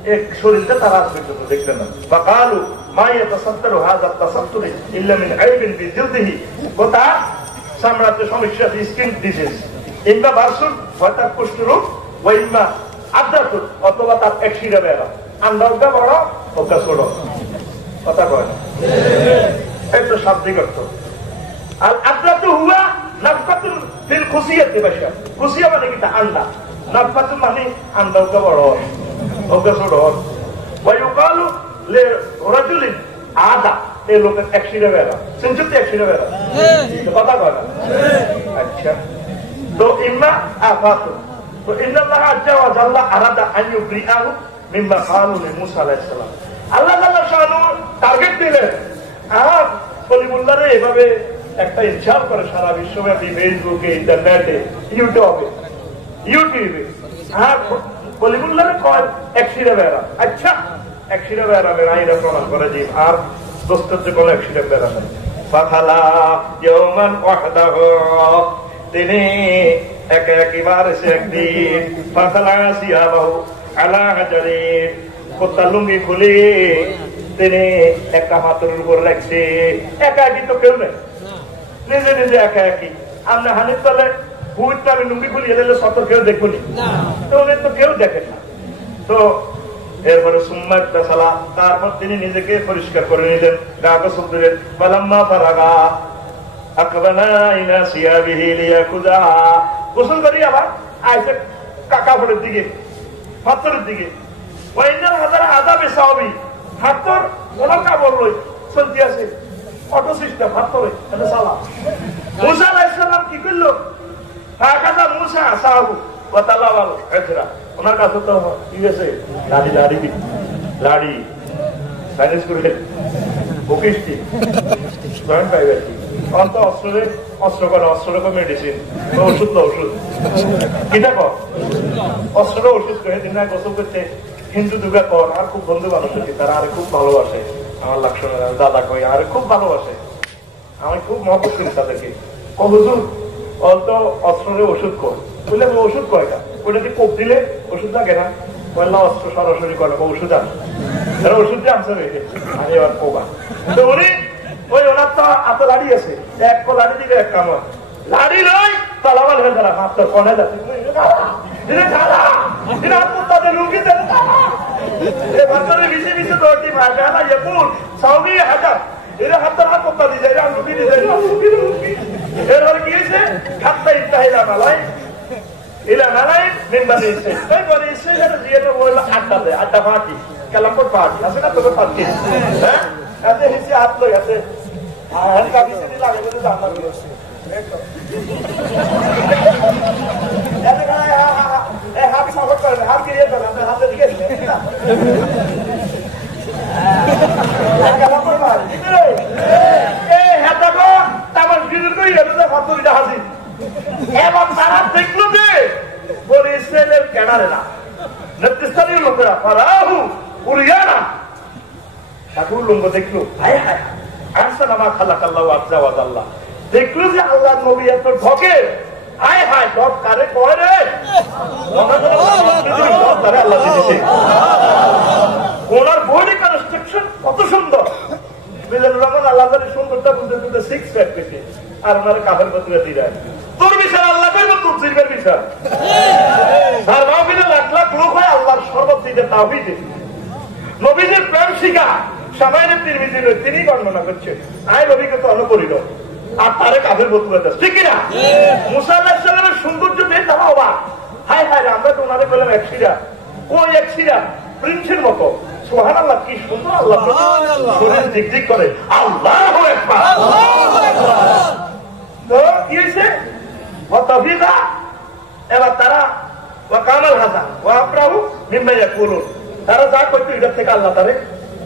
এক শরীরটা তারা আসবে দেখলেন না বা কালু মাইয়া তাসাত্তারু হাযা তাসাত্তুরি ইল্লা মিন আইবিন ফি জিলদিহি কথা সাম্রাজ্য সমস্যা স্কিন ডিজিজ ইম্মা বারসুন হয় তার কুষ্ঠরোগ ওয়া ইম্মা আদ্রাতুন অথবা তার একশিরা বেড়া আন্দাজটা বড় ওটা ছোট কথা কয় না একটু শাব্দিক অর্থ আর আদ্রাতু হুয়া নাফকাতুন ফিল খুসিয়াতি বাশা খুসিয়া মানে কি তা আন্ডা নাফকাতুন মানে আন্দাজটা বড় ওটা ছোট ওয়া ইউকালু লি রাজুলিন আদা এই লোকের একশিরা বেড়া শুনছেন তো একশিরা বেড়া কথা কয় না আচ্ছা তো ইম্মা আফাতু তো ইন্নাল্লাহ আজ্জা ওয়া জাল্লা আরাদা আন ইউবরিআহু মিম্মা ক্বালু লিমূসা আলাইহিস সালাম আল্লাহ তাআলা শানু টার্গেট দিলেন আর কলিমুল্লাহরে এভাবে একটা ইনশাল করে সারা বিশ্বব্যাপী ফেসবুকে ইন্টারনেটে ইউটিউবে আর কলিমুল্লাহরে কয় একশিরা বেড়া আচ্ছা একশিরা বেড়া এরা প্রমাণ করে যে আর দোস্তের যে কোনো একশিরা বেড়া নাই ফাখালা ইয়াওমান ওয়াহদাহু তিনি একেবারে এসে একদিন কোথা লুঙ্গি খুলে তিনি একটা হাতের উপর রাখছে। একাকি তো কেউ নেই, নিজে নিজে একাকি। আপনি হানির তলে বুঝতে আমি লুঙ্গি খুলিয়ে দিলে সতর কেউ দেখুনি, তো ওদের তো কেউ দেখেন না। তো এরপরে সুম্মাটা সালা, তারপর তিনি নিজেকে পরিষ্কার করে নিলেন, গা গোসল দিলেন। বালাম্মা ফারাগা আকবানা ইলা সিয়াবিহি লিয়াকুযা, গোসল করি আবার আইসে কাপড়ের দিকে, পাথরের দিকে। ওয়াইনাল হাজারা আযাবে সাওবি, হাতর ওনার কাপড় লই চলতে আছে, অটো সিস্টেম হাতরে এটা সালা। মুসা আলাইহিস সালাম কি করলো? হাকাদা মুসা সাহাবু ওয়া তালাওয়াল ইকরা, ওনার কাছে তো কি আছে লাড়ি সাইন্স করে বুকিস্টি জয়েন্ট প্রাইভেট অন্ত অস্ত্রে অস্ত্র করে, অস্ত্র রকম মেডিসিন, ওষুধ তো ওষুধ কি দেখো অস্ত্র ওষুধ করে দিন না গোসল করতে। হিন্দু দুর্গা কর আর খুব বন্ধু বান্ধব, তারা আর খুব ভালোবাসে আমার লক্ষ্মণ দাদা কই আর খুব ভালোবাসে, আমি খুব মহব্বত করি তাদেরকে। হুজুর অন্ত অস্ত্রে ওষুধ কর বললে ওষুধ কয়টা, ওইটা দিয়ে কোপ দিলে ওষুধ লাগে না, বললাম অস্ত্র সরাসরি করে ওষুধ আছে, ওষুধ দিয়ে আনসার হয়ে গেছে। আমি এবার কোবা তো উনি ওই ওনার তো এত লাড়ি আছে, এক লাড়ি দিবে এক কামড় লাড়ি নয় তালাবাল হয়ে যারা হাত তোর কনে যাচ্ছে মিশে মিশে দৌড়টি সাউদি হাজার এরা হাত হাত করতে দিয়ে যায় লুকি দিয়ে যায়। এরপরে কি হয়েছে? খাতটা ইত্তাহিলা মেলায় ইলা মেলায় মেম্বারে এসে বলে এসে জিয়াটা বললো আড্ডা দেয়, আড্ডা পার্টি কালাম্পর পার্টি আছে না তোকে পার্টি, হ্যাঁ এতে হিসে হাত লই আছে আর কাবিসে দিলে আগে করে জানা গেল হাত সাপোর্ট করেন, হাত গিয়ে দেন আপনার হাতে দিকে এবার তারা দেখলো যে বলে ইসরায়েলের ক্যাডারেরা নেতৃস্থানীয় লোকেরা ফারাহু উরিয়ানা ঠাকুর লঙ্গ দেখলো, হায় হায় আহসান আমা খালাকাল্লাহু আযজা ওয়া জাল্লা, দেখলো যে আল্লাহ নবী এত ঢকে, হায় হায় ঢক কারে কয় রে, আল্লাহ দিয়েছে। ওনার বডি কনস্ট্রাকশন কত সুন্দর, মিজানুর রহমান আল্লাহ সুন্দরটা বুঝতে বুঝতে সিক্স প্যাক পেয়েছে, আর ওনার কাফের পত্রে দিয়ে তোর বিষয় আল্লাহ করবে, তোর জিরবের বিষয় আর মাহফিলে লাখ লাখ লোক হয় আল্লাহর শরবত দিতে তাওহীদ নবীজির প্রেম শিখা সামাইনের তিরমিজি তিনি বর্ণনা করছে, আয় নবীকে তো অনুকরিল আর তারে কাফের বলতে ঠিক কিনা? মুসা আলাইহিস সালামের সৌন্দর্য পেয়ে তারা অবাক, হায় হায় আমরা তো ওনারে বললাম এক শিরা, ওই এক শিরা প্রিন্সের মতো, সুবহানাল্লাহ কি সুন্দর, আল্লাহ শরীর দিক করে, আল্লাহু আকবার। তো কি হয়েছে? এবার তারা কামাল হাজা ও আপরাহু মিম্মাইয়া কুলুন, তারা যা করতো এটার থেকে আল্লাহ তারে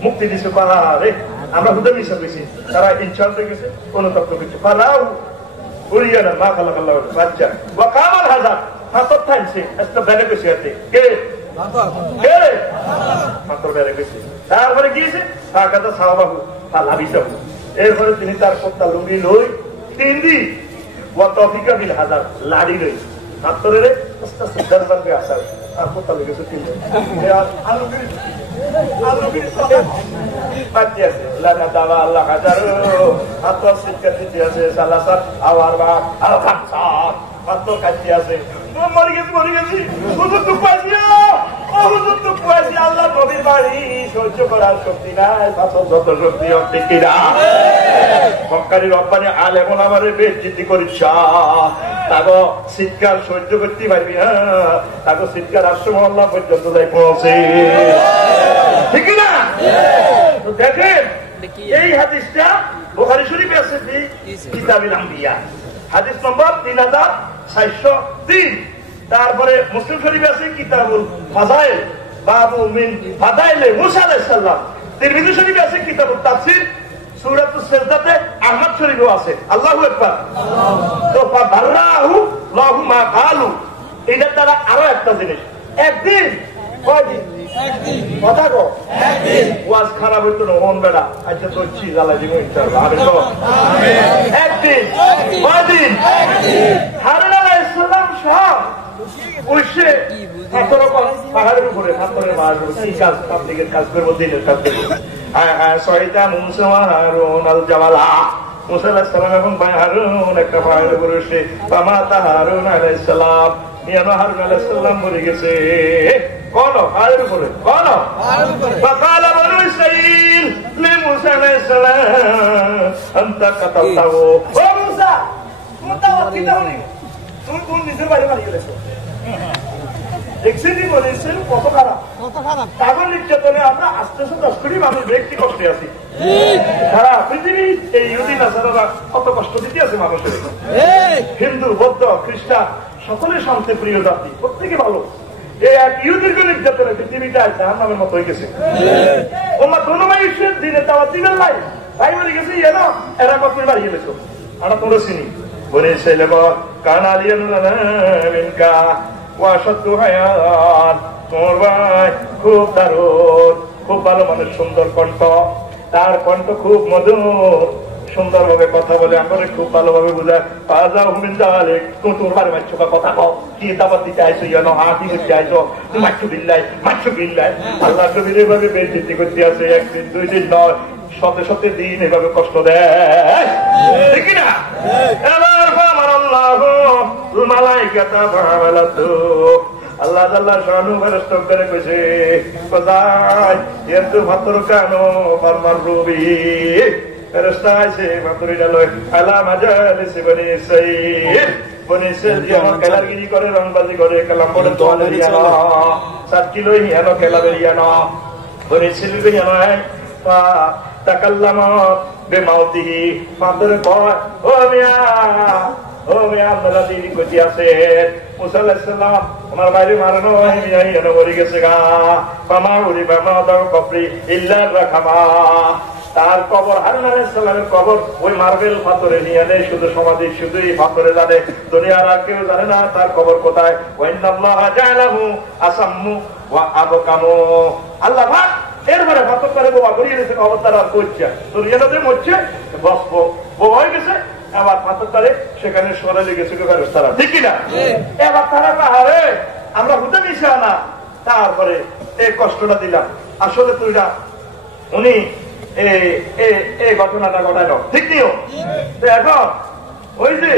মুক্তি দিছে। পারে আমরা হুদে মিশে গেছি, তারা ইনশাল হয়ে গেছে, অনুতপ্ত করছে। পারাহু উরিয়ানা মা খালাকাল্লাহ বাচ্চা ও কামাল হাজা হাতত থাকছে একটা বেড়ে গেছে, হাতে কে কে হাতর বেড়ে গেছে। তারপরে গিয়েছে তাকাতা সাহাবাহু ফালাবিসাহু, এরপরে তিনি তার কোত্তা লুঙ্গি লই তিন দিন ওয়াতফিকা বিল হাজার লাড়ি রই হাতরে রে আস্তে আস্তে দরবার পে আসার আর কোত্তা লেগেছে তিন দিন বাচ্চা আছে লানা দাওয়া আল্লাহ হাজার হাতর সিটকা দিতে আছে সালাসাত আওয়ার বা আর খাচ্ছা হাতর কাছে আছে মরে গেছি হুজুর তো পাইছিয়া ও হুজুর তো পাইছি, আল্লাহ নবীর বাড়ি সহ্য করার শক্তি নাই, শাসন যত শক্তি অব্দি কিনা মক্কারি রব্বানি আলেম ওলামারে বেইজ্জতি করিস, তাগো চিৎকার সহ্য করতে পারবি না, তাগো চিৎকার আশ্রম আল্লাহ পর্যন্ত যাই পৌঁছে ঠিক না? তো দেখেন এই হাদিসটা বুখারী শরীফে আছে কিতাবুল আম্বিয়া, হাদিস নম্বর 3403। তারপরে মুসলিম শরীফে আছে কিতাবুল ফাযাইল বাবু মিন ফাদাইলে মুসা আলাইহিস সালাম, তিরমিজি শরীফে আছে কিতাবুত তাফসীর সূরাতুস সাজদাতে, আহমদ শরীফেও আছে। আল্লাহু আকবার। তো ফাদারাহু লাহু মা কালু, এটা তারা আরো একটা জিনিস, একদিন কয়দিন কথা গো একদিন ওয়াজ খারাপ হইতো না, মন বেড়া আচ্ছা তোর ছি জ্বালাই দিব ইনশাআল্লাহ, আমি তো একদিন কয়দিন হারুন আলাইহিস সালাম সহ উঠছে পাহাড়ের উপরে পাথরের মাছ কি কাজ পাবলিকের কাজ করবো দিনের কাজ করবো ছয়টা মুসা হারুন আল জামালা মুসা আলাইহিস সালাম এবং ভাই হারুন একটা পাহাড়ের উপরে উঠছে মাতা হারুন আলাইহিস সালাম মিয়ানো হারুন আলাইহিস সালাম মরে গেছে কোন পাহাড়ের উপরে কোন فقال بنو إسرائيل لموسى عليه السلام أنت قتلته ও মুসা তুমি তো কিটা হলি তুমি কোন নিজের বাইরে মারি গেছো দেখছেন বলেছেন কত খারাপ কাগজ নির্যাতনে আমরা আস্তে আস্তে 10 কোটি মানুষ ব্যক্তি কষ্টে আছি সারা পৃথিবী এই ইহুদি নাসারারা কত কষ্ট দিতে আছে মানুষের হিন্দু বৌদ্ধ খ্রিস্টান সকলে শান্তি প্রিয় জাতি প্রত্যেকে ভালো এই এক ইহুদির নির্যাতনে পৃথিবীটা জাহান্নামের মতো হয়ে গেছে ওমা দোনো মানুষের দিনে দাওয়াত দিবেন নাই ভাই বলে গেছে এনো এরা কত বাড়ি গেছো আমরা তোমরা চিনি বলে ছেলে কানালিয়ান মিনকা ওয়াশাদু হায়াত তোমার ভাই খুব দারুণ খুব ভালো মানুষ সুন্দর কণ্ঠ তার কণ্ঠ খুব মধুর সুন্দর ভাবে কথা বলে আমরা খুব ভালোভাবে বুঝায় পাজা হুমিন জালে তোমার বাড়ি মাছ কথা কও কি দাবাত দিতে আইছো জানো হাতি করতে আইছো মাছ বিল্লাই আল্লাহ নবীর ভাবে বেইজ্জতি করতে আছে একদিন দুই দিন নয় শতে শতে দিন এভাবে কষ্ট দেয় ঠিক না আমার আল্লাহ মালাইকাতা ভাওয়ালাতু আল্লাহ আল্লাহ শানু ফেরেশতা করে কইছে কোথায় এত ভাতর কানো ফরমান রবি ফেরেশতা আইছে ভাতরিটা লয় আলা মাজালিস বনি ইসরাইল বনি ইসরাইল যেমন খেলাগিরি করে রংবাজি করে কালাম পড়ে দোয়ালে রিয়ানো 7 কিলো হিয়ানো খেলা বেরিয়ানো বনি ইসরাইল বেরিয়ানো তাকাল্লামা বেমাউতিহি ফাদর কয় ও মিয়া আপনারা দিদি কইতে আছেন মুসা আলাইহিস সালাম আমার বাইরে মারানো এনে মরে গেছে গা বামা উরি বামা দাও কবরি ইল্লা রাখামা তার কবর হারুন আলাইহিস সালামের কবর ওই মার্বেল পাথরে নিয়ে নেই শুধু সমাধি শুধুই পাথরে জানে দুনিয়ার আর কেউ জানে না তার কবর কোথায় ওয়াইন্নাল্লাহা জাআলাহু আসাম্মু ওয়া আবকামু আল্লাহ পাক এরপরে পাথর করে বোমা করিয়ে দিয়েছে কবর তার আর করছে তোর ইয়াতে মরছে বসব বোমা হয়ে গেছে আবার পাথর তারে সেখানে সরে লেগেছে তারা ঠিক না এবার তারা পাহাড়ে আমরা হুতে মিশে আনা তারপরে এই কষ্টটা দিলাম আসলে তুই না উনি এই ঘটনাটা ঘটাইল ঠিক নিও এখন ওই যে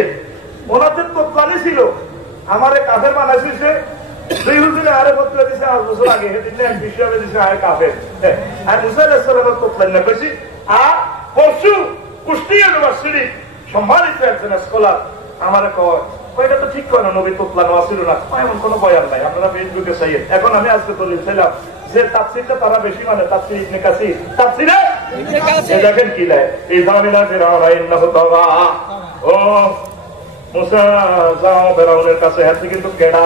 ওনাদের তো প্লানি ছিল আমার কাফের বানাইছে দুই হুজুরে আরে পত্র দিছে 8 বছর আগে এক বিষয়ে দিছে আরে কাফের আর মুসা আলাইহিস সালামের তো প্লান না বেশি আর পরশু কুষ্টিয়া ইউনিভার্সিটি সম্মানিত একজন স্কলার আমার কয় এটা তো ঠিক করে না নবী তো প্লান আসিল না এমন কোনো বয়ান নাই আপনারা ফেসবুকে চাই এখন আমি আজকে বলেছিলাম যে তাফসীরটা তারা বেশি মানে তাফসীর ইবনে কাসির তাফসীরে ইবনে কাসির দেখেন কি লাই এই জামিনা ফিরাউন ইন্নাহু তাওয়া ও মুসা যাও ফিরাউনের কাছে হাতে কিন্তু কেডা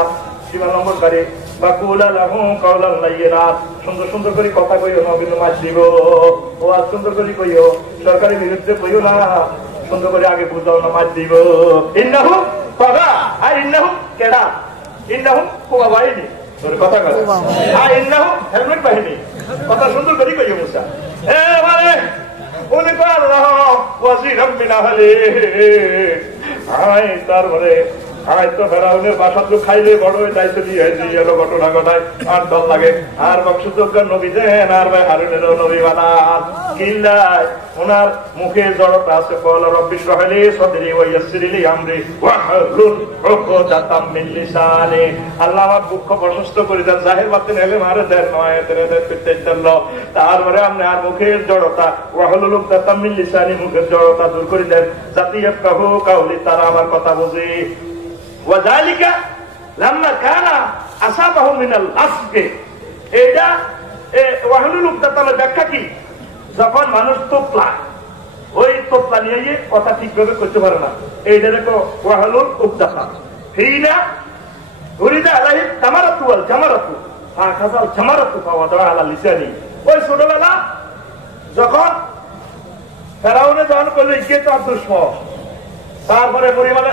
সীমা লঙ্ঘনকারী বাকুলা লাহু কাওলান লাইয়িনা সুন্দর সুন্দর করে কথা কইও নবী মাছ দিব ও আজ সুন্দর করে কইও সরকারের বিরুদ্ধে কইও না সুন্দর করে আগে বুঝাও না মাছ দিব ইন্নাহু তাওয়া আর ইন্নাহু কেডা ইন্নাহু কোয়া বাহিনী কথা কথা আর ইন্নাহু হেলমেট বাহিনী কথা সুন্দর করে কইও মুসা মানে উনি কয় আল্লাহ ওয়াজিরাম মিন আহলি তারপরে তো ফেরাউনের বাসা তো খাইলে বড় দায়িত্ব দিয়ে ঘটনা ঘটায় আর দল লাগে আর বংশযোগ্য নবী দেন আর ভাই হারুনেরও নবী বানান কিল্লায় ওনার মুখে জড়তা আছে কওলা রব্বি ইশরাহ লি সাদরি ওয়া ইয়াসসির লি আমরি ওয়াহলুল উকদাতাম মিন লিসানি আল্লাহ আমার দুঃখ প্রশস্ত করে দেন জাহির বাতিন এলে মারে দেন নয় তেরে করতে চলল তারপরে আপনি আর মুখের জড়তা ওয়াহলুল উকদাতাম মিন লিসানি মুখের জড়তা দূর করে দেন জাতি ইয়াফকাহু কাউলি তারা আমার কথা বুঝে ওয়াযালিকা লাম্মা কানা আসাবাহু মিনাল আসফি এটা ওয়াহলুল উকদাতামের ব্যাখ্যা কি যখন মানুষ তোপলা ওই তোপলা নিয়ে কথা ঠিকভাবে করতে পারে না এইটা দেখো ওয়াহলুল উকদাতাম হিনা উরিদা আলাইহি তামারাতু ওয়াল জামারাতু ফাখাযাল জামারাতু ফাওয়াদা আলা লিসানি ওই ছোটবেলা যখন ফেরাউনে যখন করলো ইকে তো দুশমন তারপরে পরিমাণে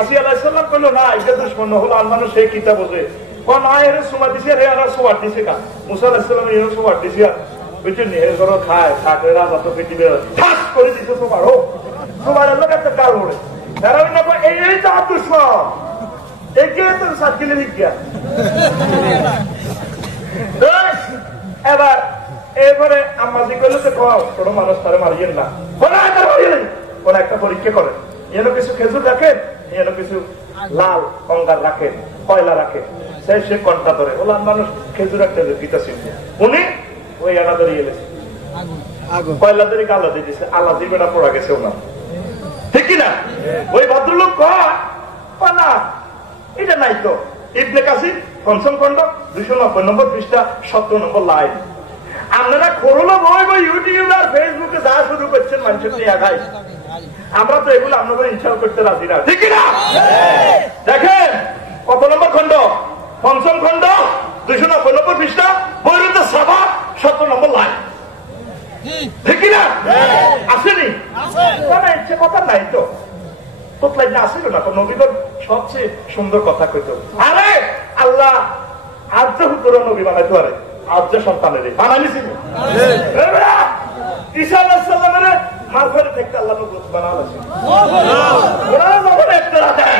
আসি আলাইহিস সালাম করলো না ইকে দুশমন হলো আর মানুষ সেই কিতাব বোঝে কোন আয়ের সুমা দিছে রে আর সুমা দিছে কা মুসা আলাইহিস সালাম এর সুমা দিছে বুঝছেন এর ঘর খায় খাটে রাজা তো পৃথিবী ঠাস করে দিছে সুমারও সুমারের লোক একটা কাল ওড়ে ফেরাউন না এই তো দুশমন একে তো সার্কেলে লিখিয়া এবার এরপরে আম্মাজি করলে তো খাও ছোট মানুষ তারা মারিয়েন না কোন একটা পরীক্ষা করেন যেন কিছু খেজুর রাখেন যেন কিছু লাল অঙ্গার রাখেন কয়লা রাখেন সে কন্টা ধরে ওলার মানুষ খেজুর একটা দিতেছেন উনি ওই আনা ধরিয়ে এলেছে কয়লা ধরে গালা দিয়ে দিচ্ছে আল্লাহ দিবেটা পড়া গেছে ওনার ঠিক কিনা ওই ভদ্রলোক না এটা নাই তো ইবনে কাসির পঞ্চম খন্ড 290 নম্বর পৃষ্ঠা 17 নম্বর লাইন আপনারা করলো বই বই ইউটিউব আর ফেসবুকে যা শুরু করছেন মানুষের নিয়ে আগায় আমরা তো এগুলো আপনাদের ইনশাল করতে রাজি না ঠিক কিনা দেখেন কত নম্বর খন্ড পঞ্চম খন্ড 290 নম্বর পৃষ্ঠা বইরুতে সভা 17 নম্বর লাইন ঠিক কিনা আসেনি ইচ্ছে কথা নাই তো তোতলাই না আসিল না তো নবীগণ সবচেয়ে সুন্দর কথা কইতো আরে আল্লাহ আর্য হুতর নবী বানাইতে পারে আর্য সন্তানের বানাইছিল ঈসা আলাইহিস সালামের মারফতে থেকে আল্লাহ নবুয়ত বানাইছে ওরা যখন একটা রাতে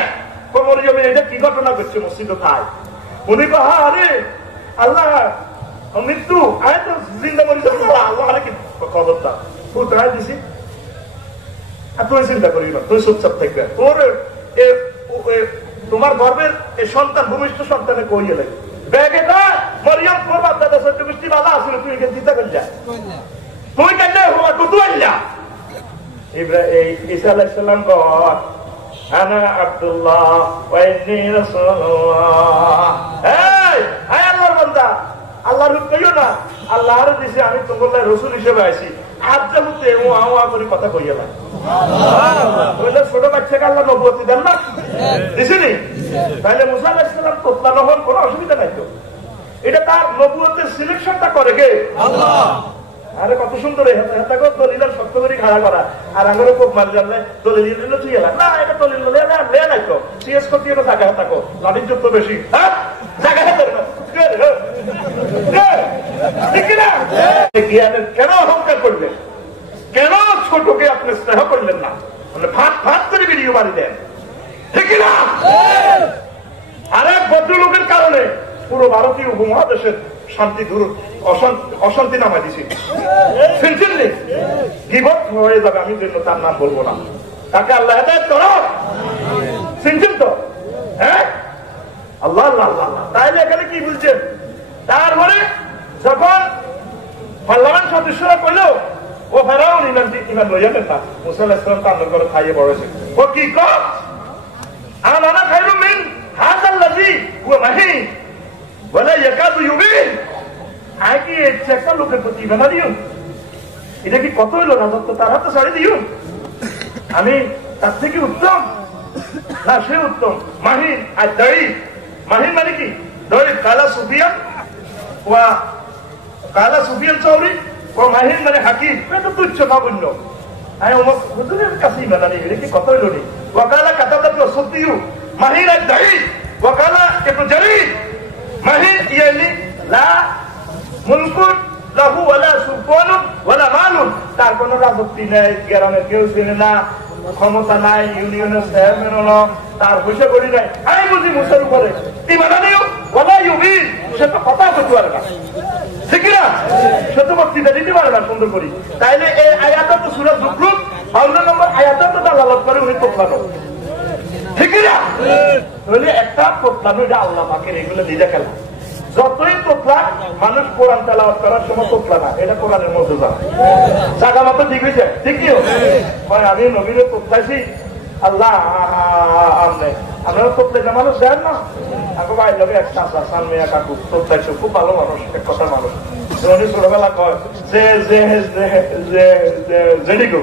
মরিয়মে এটা কি ঘটনা ঘটছে মসজিদে খায় উনি কহা আরে আল্লাহ মৃত্যু আয় তো জিন্দা মরি যাবো আল্লাহ আরে কি খবরটা কোথায় দিছি তুই চিন্তা করি না তুই চুপচাপ থাকবে তোর তোমার গর্বের এই সন্তান ভূমিষ্ঠ সন্তানে কইয়ে লাগে ব্যাগেটা মরিয়ম তোর বাপ দাদা সত্য বৃষ্টি বালা আসলে তুই চিন্তা করি যা তুই কেন কত আইলা ঈসা আলাইহিস সালাম কর আনা আব্দুল্লাহ ওয়া ইন্নী রাসূলুল্লাহ এই আল্লাহর বান্দা আল্লাহর হুকুম কইও না আল্লাহর দিছে আমি তোমার রাসূল হিসেবে আইছি আজ যাবতে ও আওয়া করে কথা কইলা সুবহানাল্লাহ ছোট বাচ্চাকে আল্লাহ নবুয়ত দেন না দিছেনি তাহলে মুসা আলাইহিস সালাম তোতলা নহন কোনো অসুবিধা নাই তো এটা তার নবুয়তের সিলেকশনটা করে কে আল্লাহ আরে কত সুন্দর হেতাগো দলিলের শক্ত করে খাড়া করা আর আমারও খুব মাল জানলে দলিল নিলে তুই এলা না এটা দলিল লে নাই তো সিএস করতে না জায়গা হেতাগো লাঠির যুদ্ধ বেশি হ্যাঁ জায়গা হেতার না কেন অহংকার করবেন কেন ছোটকে আপনি স্নেহ করলেন না মানে ভাত ভাত করে ভিডিও বাড়ি দেন ঠিক না আরেক ভদ্রলোকের কারণে পুরো ভারতীয় উপমহাদেশের শান্তি দূর অশান্তি নামাই দিছি শুনছেন গীবত হয়ে যাবে আমি জন্য তার নাম বলবো না তাকে আল্লাহ হেদায়েত করো শুনছেন তো হ্যাঁ আল্লাহ আল্লাহ আল্লাহ তাইলে এখানে কি বলছেন তারপরে যখন পার্লামেন্ট সদস্যরা কইল ও ফেরাও ইমান লইয়া নেতা মুসা আলাইহিস সালাম তার করে খাইয়ে বড়ছে ও কি কর আনা খাইরু মিন হাযাল্লাযী হুয়া মাহিন ওয়ালা ইয়াকাদু ইউবিন আগে একটা লোকের প্রতি ইমান দিও এটা কি কত হইল রাজত্ব তার হাতে ছাড়ি দিও আমি তার থেকে উত্তম না সে উত্তম মাহিন আর দড়ি মাহিন মানে কি দড়ি কালা সুফিয়ান ওয়া কালা সুফিয়ান চৌরি ও মাহিন মানে হাকিম এটা তুচ্ছ নগণ্য আমি অমুক হুজুরের কাছেই মেলা নেই এটা কি কত হইল নি ওয়াকালা কাতাবাত সত্যিউ মাহিন আর দড়ি ওয়াকালা একটু জারিদ মাহিন ইয়ানি লা মুলকুন লাহু ওয়ালা সুলতানুন ওয়ালা মালুন তার কোনো রাজত্ব নেই গ্রামের কেউ ছিল না ক্ষমতা নাই ইউনিয়নের চেয়ারম্যান হলো তার পয়সা করি নাই আমি বুঝি মুসার উপরে ইমান আনিও ওয়ালা ইউবিন সে তো কথা বলতে পারে না ঠিক না সে তো বক্তৃতা দিতে পারে না সুন্দর করি তাইলে এই আয়াতটা তো সূরা যুকরুফ 52 নম্বর আয়াতটা তো দালালত করে উনি তোপলানো ঠিক না তাহলে একটা তোপলানো এটা আল্লাহ পাকের এগুলো নিজে খেলা যতই তোপলা মানুষ কোরআন তেলাওয়াত করার সময় তোপলা না এটা কোরআনের মধ্যে জায়গা মতো ঠিক হয়েছে ঠিক কি আমি নবীরে তোপলাইছি আল্লাহ আপনারা তোপলাইছে মানুষ দেন না এখন ভাই লগে এক চাষা সালমিয়া কাকু তোপলাইছে খুব ভালো মানুষ এক কথা মানুষ উনি ছোটবেলা কয় যে যে যে জেডিগো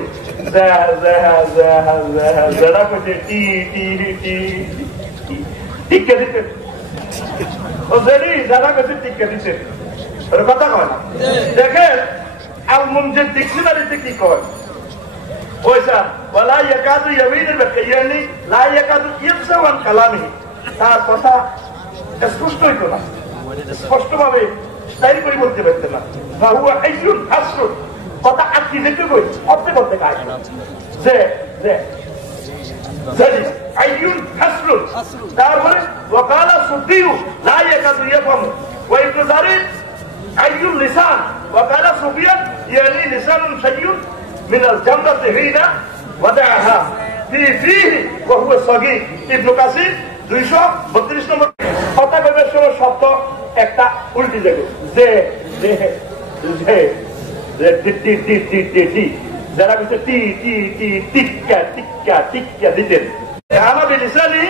জেডা কইছে টি টি টি টিকে দিতে কথা কয় না দেখেন আল মুনজির ডিকশনারিতে কি কয় ওইসা ওয়ালা ইয়াকাদু ইয়ামিনুল বাকিয়ানি লা ইয়াকাদু ইয়াফসাউ আন কালামিহি তার কথা স্পষ্ট হইতো না স্পষ্টভাবে স্টাইল করে বলতে পারতেন না হুয়া আইসুন হাসরুন কথা আটকে যেতে কই অর্থে করতে কাজ যে যে আইসুন হাসরুন তারপরে وقال السدي لا يكاد يفهم وابن زرير أي اللسان وقال سفيان يعني لسان شيء من الجمرة حين وضعها في فيه وهو صغير ابن কাসির 232 নম্বর কথা কইবার সময় শব্দ একটা উল্টি যাবে যে যে যে যে টি টি টি টি টি যারা বলছে টি টি টি টিক্কা টিক্কা টিক্কা দিতেন আনা বিলিসানি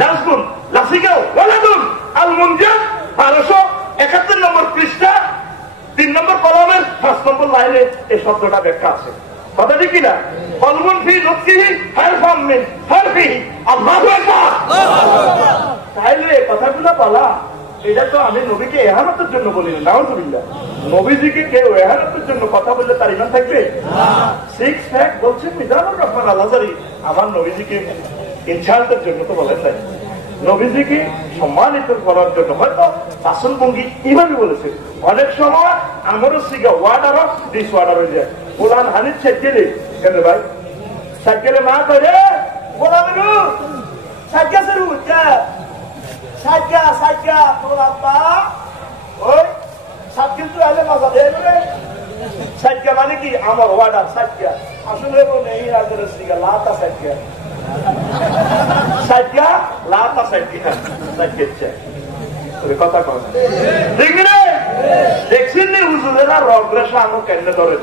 দাসগুন লাসিগাও ওয়ালাদুন আল মুনজাম 1271 নম্বর পৃষ্ঠা 3 নম্বর কলমের 5 নম্বর লাইনে এই শব্দটা ব্যাখ্যা আছে কথা ঠিক কিনা কলবুন ফি নুকিহি হারফাম মিন হারফিহি আল্লাহু আকবার তাইলে কথাগুলো বলা এটা তো আমি নবীকে ইহানতের জন্য বলি না নাউজুবিল্লাহ নবীজিকে কেউ ইহানতের জন্য কথা বললে তার ঈমান থাকবে না 6 ফ্যাক্ট বলছেন মিজানুর রহমান আল-আজহারি আমার নবীজিকে ইনসাল্টের জন্য তো বলেন নাই নবীজিকে সম্মানিত করার জন্য হয়তো বাসনভঙ্গি এইভাবে বলেছে অনেক সময় আমারও সিগা ওয়ার্ডার অফ দিস ওয়ার্ডার হয়ে যায় কোরআন হানিফ সাইকেলে কেন ভাই সাইকেলে মা করে কোরআন সাইকেল শুরু হচ্ছে সাইকা সাইকা তোর আব্বা ওই সাইকেল তো আলে মজা দেবে সাইকা মানে কি আমার ওয়ার্ডার সাইকা আসলে বলে এই রাজের সিগা লাতা সাইকা সাইকা লাতা সাইকা সাইকেছে ওই কথা কয় ঠিক না দেখছেন নি হুজুরেরা রগ্রেশা আমো কেন ধরে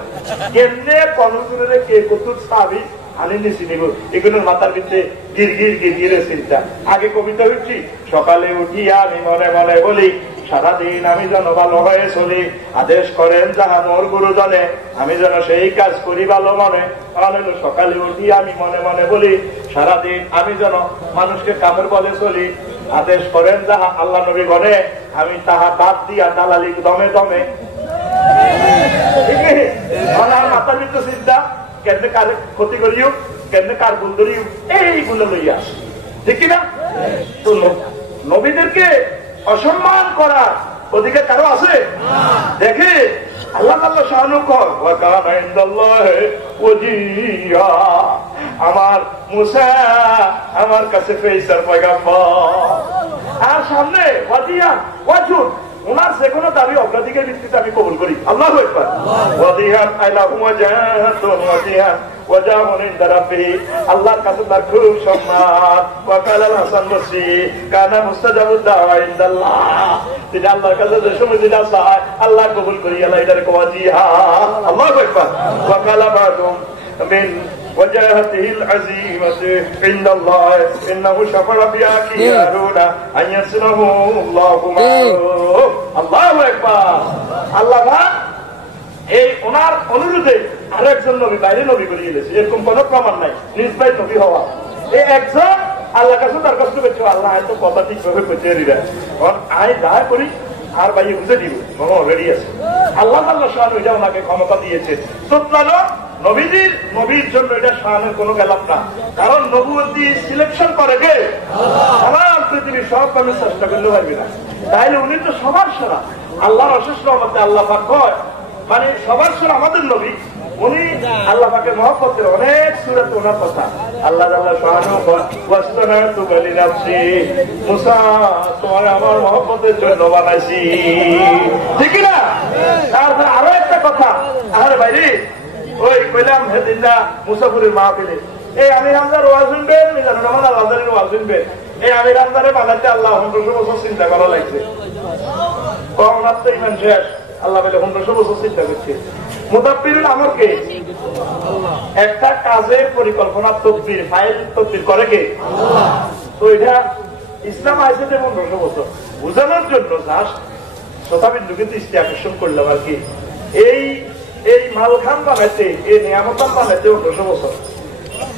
কেমনে কোন হুজুরে কে কত সাবি আনি নিছি নিব এগুলোর মাথার ভিতরে গির গির গির গিরে চিন্তা আগে কবিতা হচ্ছি সকালে উঠিয়া আমি মনে মনে বলি সারাদিন আমি যেন ভালো হয়ে চলি আদেশ করেন যাহা মোর গুরুজনে আমি যেন সেই কাজ করি ভালো মনে সকালে উঠিয়া আমি মনে মনে বলি সারাদিন আমি যেন মানুষকে কামড় বলে চলি আদেশ করেন যাহা আল্লাহ নবী গণে আমি তাহা বাদ দিয়া দালালি দমে দমে মাথার ভিতরে চিন্তা কেন কার ক্ষতি করিও কেন কার ভুল করিও এইগুলো লইয়া আসে ঠিক কিনা তো নবীদেরকে অসম্মান করার অধিকার কারো আছে দেখে আল্লাহ আল্লাহ শাহানুকর আমার মুসা আমার কাছে পেয়েছার পয়গাম্বর আর সামনে ওয়াদিয়া ওয়াজুদ ওনার যে কোনো দাবি অগ্রাধিকার ভিত্তিতে আমি কবুল করি আল্লাহু আকবার ওয়াদিহান আলাহু ওয়াজাহাতুন ওয়াদিহান ওয়াজাহুন দারাফি আল্লাহর কাছে তার খুব সম্মান ওয়াকাল আল হাসান বসরি কানা মুস্তাজাবুদ দাওয়া ইনদাল্লাহ যেটা আল্লাহর কাছে যে সময় যেটা চায় আল্লাহ কবুল করি আল্লাহ এটারে ওয়াজিহা আল্লাহু আকবার ওয়াকাল বাদুম মিন وجاهته العزيمة عند الله إنه شفر بأخي هارون أن يصله الله معه الله أكبر الله এই ওনার অনুরোধে আরেকজন নবী বাইরে নবী করে গেছে এরকম কোন প্রমাণ নাই নিজ ভাই নবী হওয়া এই একজন আল্লাহ কাছে তার কষ্ট করছে আল্লাহ এত কথা ঠিকভাবে করতে দিবে আয় যা করি আর ভাই বুঝে দিব রেডি আছে আল্লাহ আল্লাহ শাহান ওইটা ওনাকে ক্ষমতা দিয়েছে সুতরাং নবীর জন্য এটা শাহানের কোনো গেলাম না কারণ নবুয়তি সিলেকশন করে কে সারা পৃথিবীর সব মানুষ চেষ্টা করলে পারবে না তাইলে উনি তো সবার সেরা আল্লাহর অশেষ রহমতে আল্লাহ পাক হয় মানে সবার সেরা আমাদের নবী উনি আল্লাহ পাকের মহব্বতের অনেক সূরাতে ওনার কথা আল্লাহ আল্লাহ শাহানু ওয়াসতানাতু লিনাফসি মুসা তোমার আমার মহব্বতের জন্য বানাইছি ঠিক না তারপর আরো একটা কথা আরে ভাইরে ওই কইলাম হেদিনদা মুসাফিরের মাহফিলে এই আমির হামজার ওয়াজ শুনবেন মিজানুর রহমান আল-আজহারীর ওয়াজ শুনবেন এই আমির হামজারে বানাইতে আল্লাহ 100 বছর চিন্তা করা লাগছে কম রাত্রে ইমান শেষ আল্লাহ বলে 100 বছর চিন্তা করছে মুদাব্বিরুল আমর কে একটা কাজের পরিকল্পনা তদবির ফাইল তদবির করে কে আল্লাহ তো এটা ইসলাম আইছে যে 100 বছর বুঝানোর জন্য জাস্ট শ্রোতাবিন্দুকে দৃষ্টি আকর্ষণ করলাম আর কি এই মালখান বানাইতে এই নিয়ামতান বানাইতে 100 বছর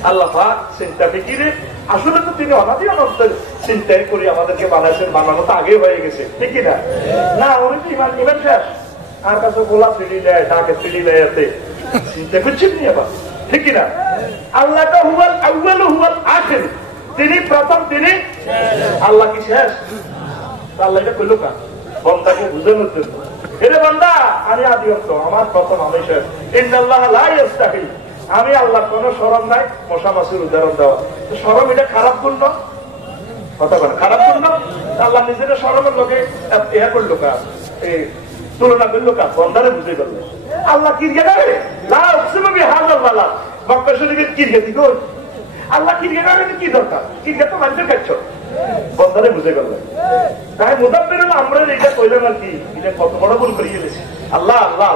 আল্লাহ পাক চিন্তা ফিকিরে আসলে তো তিনি অনাদি অনন্তের চিন্তায় করে আমাদেরকে বানাইছেন বানানো তো আগে হয়ে গেছে ঠিক না না উনি তো ইমান শেষ আর কাছে গোলা সিঁড়ি দেয় তাকে সিঁড়ি দেয়াতে চিন্তা করছেন নি আবার ঠিক না আল্লাহ কা হুয়াল আউয়াল হুয়াল আখির তিনি প্রথম তিনি আল্লাহ কি শেষ আল্লাহ এটা কইলো কা বন্দাকে বুঝানোর জন্য এরে বান্দা আমি আদি অন্ত আমার প্রথম আমি শেষ ইন্নাল্লাহ লা ইস্তাহি আমি আল্লাহ কোন শরম নাই মশা মাছির উদাহরণ দেওয়া শরম এটা খারাপ গুণ না কথা বলে খারাপ গুণ না আল্লাহ নিজের সরমের লোকে ইহা করলো কাজ, তুলনা করলো কাজ, বন্ধারে বুঝে গেল আল্লাহ ক্রিকেটারে মক্কা শরীফের ক্রিকেট আল্লাহ ক্রিকেটারের কি দরকার? ক্রিকেট তো মানুষের কাছ বন্ধারে বুঝে গেল। তাই মোদাব্বির আমরা এটা কইলাম আর কি, এটা কত বড় ভুল করিয়ে গেছি। আল্লাহ আল্লাহ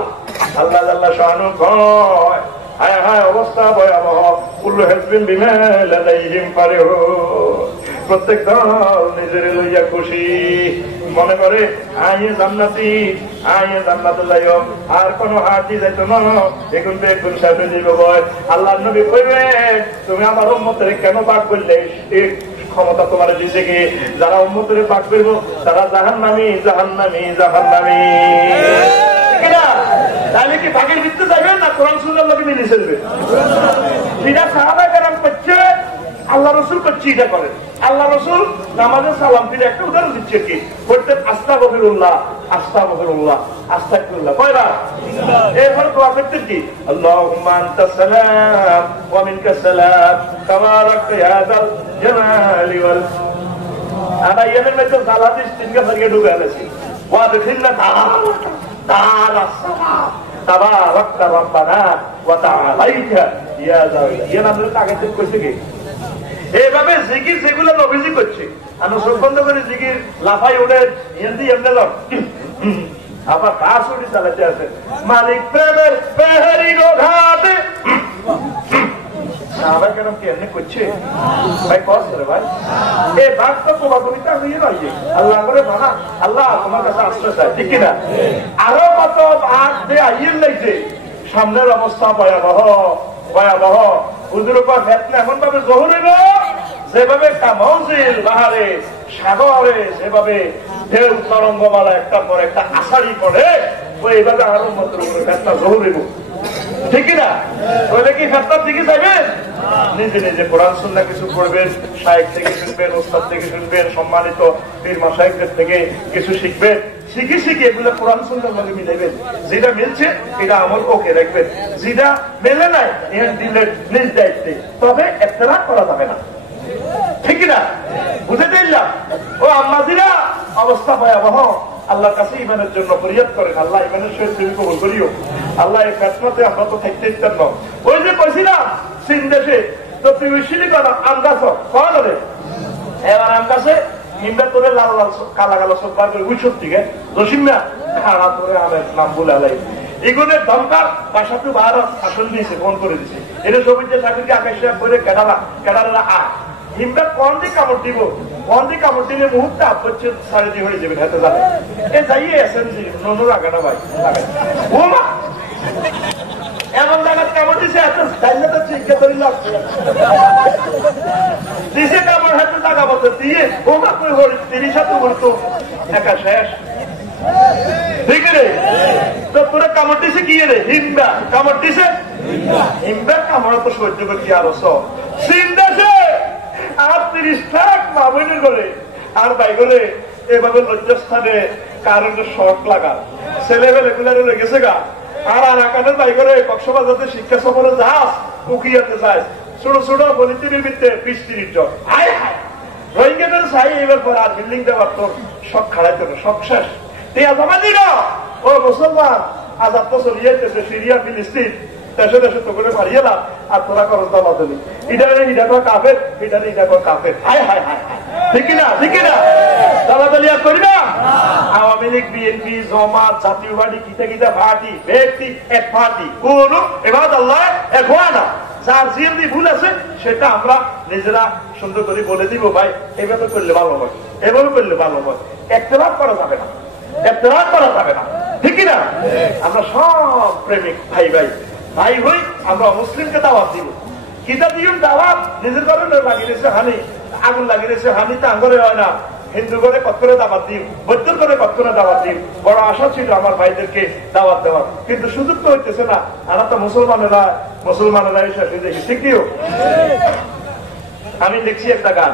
আল্লাহ আল্লাহ শাহানু ভয়, হায় হায় অবস্থা ভয়াবহ। কুল্লু হিজবিন বিমা লাদাইহিম ফারিহুন, প্রত্যেক দল নিজের লইয়া খুশি, মনে করে আইয়ে জান্নাতি আইয়ে জান্নাতে যাইও, আর কোন হাতি যাইতো না, এখন তো এখন সাথে দিব ভয়। আল্লাহ নবী কইবে তুমি আমার উম্মতের কেন পাক করলে? এই ক্ষমতা তোমার দিছে কি? যারা উম্মতের পাক করবো তারা জাহান্নামী জাহান্নামী জাহান্নামী। তাহলে কি বাঘের ভিত্তি যাবে না কোরআন সুন্নাহর লোকে মিলে চলবে? যেটা সাহাবায়ে কেরাম করছে আল্লাহ রসুল করছে এটা করে। আল্লাহ রসুল নামাজের সালাম ফিরে একটা উদাহরণ দিচ্ছে কি করতেন, আস্তাগফিরুল্লাহ আস্তাগফিরুল্লাহ আস্তাগফিরুল্লাহ কয়বার? এরপর দোয়া করতেন কি আল্লাহুম্মা আনতাস সালাম ওয়া মিনকাস সালাম তাবারাকতা ইয়া যাল জালালি ওয়াল আনা ইয়ানের মধ্যে সালাতিস তিনকে ফরিয়ে ঢুকে গেছে। ওয়া দেখিনা তাআলা সালাম তাবারাকতা রাব্বানা ওয়া তাআলাইতা ইয়া যাল ইয়ানের আগে থেকে কইছে কি এইভাবে জিকির যেগুলো নবীজি করছে, আমরা চোখ বন্ধ করে জিকির লাফাই উঠে এমনি এমনি আবার কাজ উঠে চালাতে আছে মালিক প্রেমের পেহারি গো ঘাটে। সাহাবা কেন কি এমনি করছে ভাই? কষ্ট রে ভাই, এই ভাগ তো তোমার কবিতা হয়ে নয়। আল্লাহ করে মানা, আল্লাহ তোমার কাছে আশ্রয় চায়, ঠিক কিনা? আরো কত ভাগ দিয়ে আইয়ের লাগছে, সামনের অবস্থা ভয়াবহ ভয়াবহ। হুজুর উপর ফেতনা এমন ভাবে জহুর হইব যেভাবে একটা মৌজিল বাহারে সাগরে যেভাবে ঢেউ তরঙ্গমালা একটার পর একটা আষাঢ়ি পড়ে, এইভাবে আরো মন্ত্র উপরে ফেতনা জহুর হইব, ঠিক না? ওইটা কি ফেতনার দিকে যাবেন? নিজে নিজে কোরআন সুন্নাহ কিছু পড়বেন, শায়েখ থেকে শুনবেন, ওস্তাদ থেকে শুনবেন, সম্মানিত পীর মাশায়েখদের থেকে কিছু শিখবেন, শিখে শিখে এগুলো কোরআন সুন্নাহর সঙ্গে মিলাইবেন। যেটা মিলছে এটা আমল ওকে রাখবেন, যেটা মেলে নাই এর দিলের নিজ দায়িত্বে, তবে ইখতিলাফ করা যাবে না, ঠিক না? বুঝে দিলাম ও আম্মাজিরা, অবস্থা ভয়াবহ। আল্লাহর কাছে ইমানের জন্য ফরিয়াদ করেন, আল্লাহ ইমানের সহিত তুমি কবুল করিও। আল্লাহ এই ফেতনাতে আমরা তো থাকতে ইচ্ছেন না। ওই যে কইছিলাম চীন দেশে তো তুমি শিলিকন আন্দাজ করা যাবে, এবার আম কাছে নিম্বা তোরে লাল লাল কালা কালো সব বার করে উইসব দিকে রসিমা খারাপ করে আমার নাম বলে আলাই এগুলোর দমকার বাসাতে ভারত শাসন দিয়েছে, ফোন করে দিছে। এটা সবই যে চাকরিকে আকাশে করে কেডারা হিমটা কোন দিকে কামড় দিব, কোন দিকে কামড় দিলে মুহূর্তে আপচ্ছে সাড়ে দিয়ে হয়ে যাবে, হাতে যাবে। এ যাইয়ে এসএমসি ননুর আগাটা ভাই ও মা এমন জায়গায় কামড় দিছে, এত জাইলে চিন্তা ধরে লাগছে দিছে কামড় হাতে জায়গা বলতে দিয়ে ও মা কই হল 30 হাতে বলতো একা শেষ, ঠিক রে? তো তোরা কামড় দিছে কি রে? হিমবা কামড় দিছে, হিমবা কামড় তো সহ্য করছি আরো সব সিন্দাসে আর 30 লাখ মামুনের করে আর ভাই করে এভাবে লজ্জাস্থানে কারণে শখ লাগা ছেলেবেলে গুলারে লেগেছে গা। আর আকানের ভাই করে কক্সবাজারে শিক্ষা সফরে যাস, উকিয়াতে যাস, ছোট ছোট বলিটির ভিত্তে 20-30 জন হায় হায় রোহিঙ্গাদের চাই এবার পর আর বিল্ডিং দেওয়ার তোর শখ খাড়াইতে না, শখ শেষ। টিয়া জমা দিল ও মুসলমান, আজাদ তো চলিয়েছে সিরিয়া ফিলিস্তিন দেশে দেশে তো করে মারিয়েলাম, আর তোরা খরচ দেওয়া দেবে ইটা কর কাফের, ইটা কর কাফের, হায় হায় হায়, ঠিক না? ঠিক না? দালাদালিয়া করি না। আওয়ামী লীগ, বিএনপি, জামাত, জাতীয় পার্টি, কিতা কিতা পার্টি, ব্যক্তি এক পার্টি, কোন এবার আল্লাহ এক হয় না। যার জিএমডি ভুল আছে সেটা আমরা নিজেরা সুন্দর করে বলে দিব, ভাই এভাবে করলে ভালো হয়, এভাবে করলে ভালো হয়। ইখতিলাফ করা যাবে না, ইখতিলাফ করা যাবে না, ঠিক না? আমরা সব প্রেমিক ভাই ভাই ভাই হই, আমরা মুসলিমকে দাওয়াত দিব। কিতা দিন দাওয়াত নিজের ঘরে লাগিয়েছে হানি, আগুন লাগিয়েছে হানি তো আঙ্গরে হয় না। হিন্দু করে কত করে দাওয়াত দিই, বৌদ্ধ করে কত করে দাওয়াত দিই। বড় আশা ছিল আমার ভাইদেরকে দাওয়াত দেওয়ার, কিন্তু সুযোগ তো হইতেছে না। আমরা তো মুসলমানেরা এসে দেখি, ঠিক কি? আমি দেখছি একটা গান,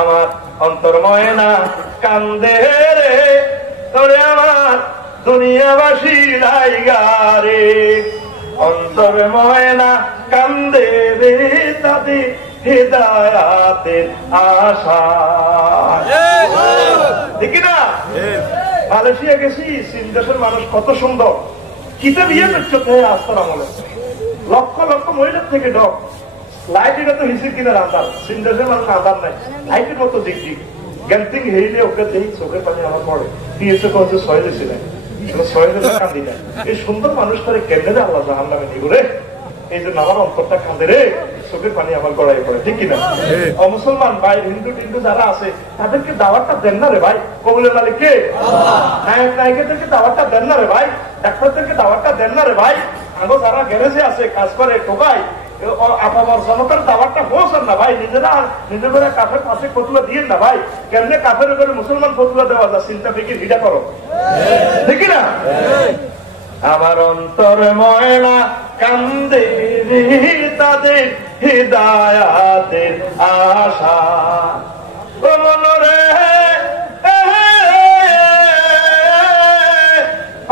আমার অন্তর ময়না কান্দে রে তোরে আমার দুনিয়াবাসী লাইগারে, অন্তর ময়না কান্দে রে তাদের হিদায়াতের আশা। ঠিক না? মালয়েশিয়া গেছি, চীন দেশের মানুষ কত সুন্দর, কিতে বিয়ে করছে আস্তার আমলে, লক্ষ লক্ষ মহিলার থেকে ডক লাইট, এটা তো হিসেব কিনা আধার, চীন দেশের মানুষ আধার নাই, লাইটের মতো দেখছি গ্যান্টিং হেইলে ওকে দেখি চোখের পানি আমার পড়ে, দিয়েছে কত ছয় দিয়েছিলেন, কান্দি না। এই সুন্দর মানুষটারে কেন্দ্রে আল্লাহ জাহান নামে নিব রে, এই জন্য আমার অন্তরটা কাঁদে রে, চোখের পানি আমার গড়াই পড়ে, ঠিক কিনা? মুসলমান ভাই, হিন্দু টিন্দু যারা আছে তাদেরকে দাওয়াতটা দেন না রে ভাই, কবুলের মালিক কে? নায়ক নায়িকাদেরকে দাওয়াতটা দেন না রে ভাই, ডাক্তারদেরকে দাওয়াতটা দেন না রে ভাই, আরো যারা গ্যারেজে আছে কাজ করে টোকাই আপামর জনতার দাওয়াতটা পৌঁছান না ভাই, নিজেরা নিজের করে কাফের পাশে ফতুয়া দিয়ে না ভাই, কেমনে কাফের করে মুসলমান ফতুয়া দেওয়া যায়, চিন্তা ফিকির ভিড়া করো, ঠিক না? আমার অন্তর ময়না কান্দে তাদের হিদায়াতের আশা, ও মনরে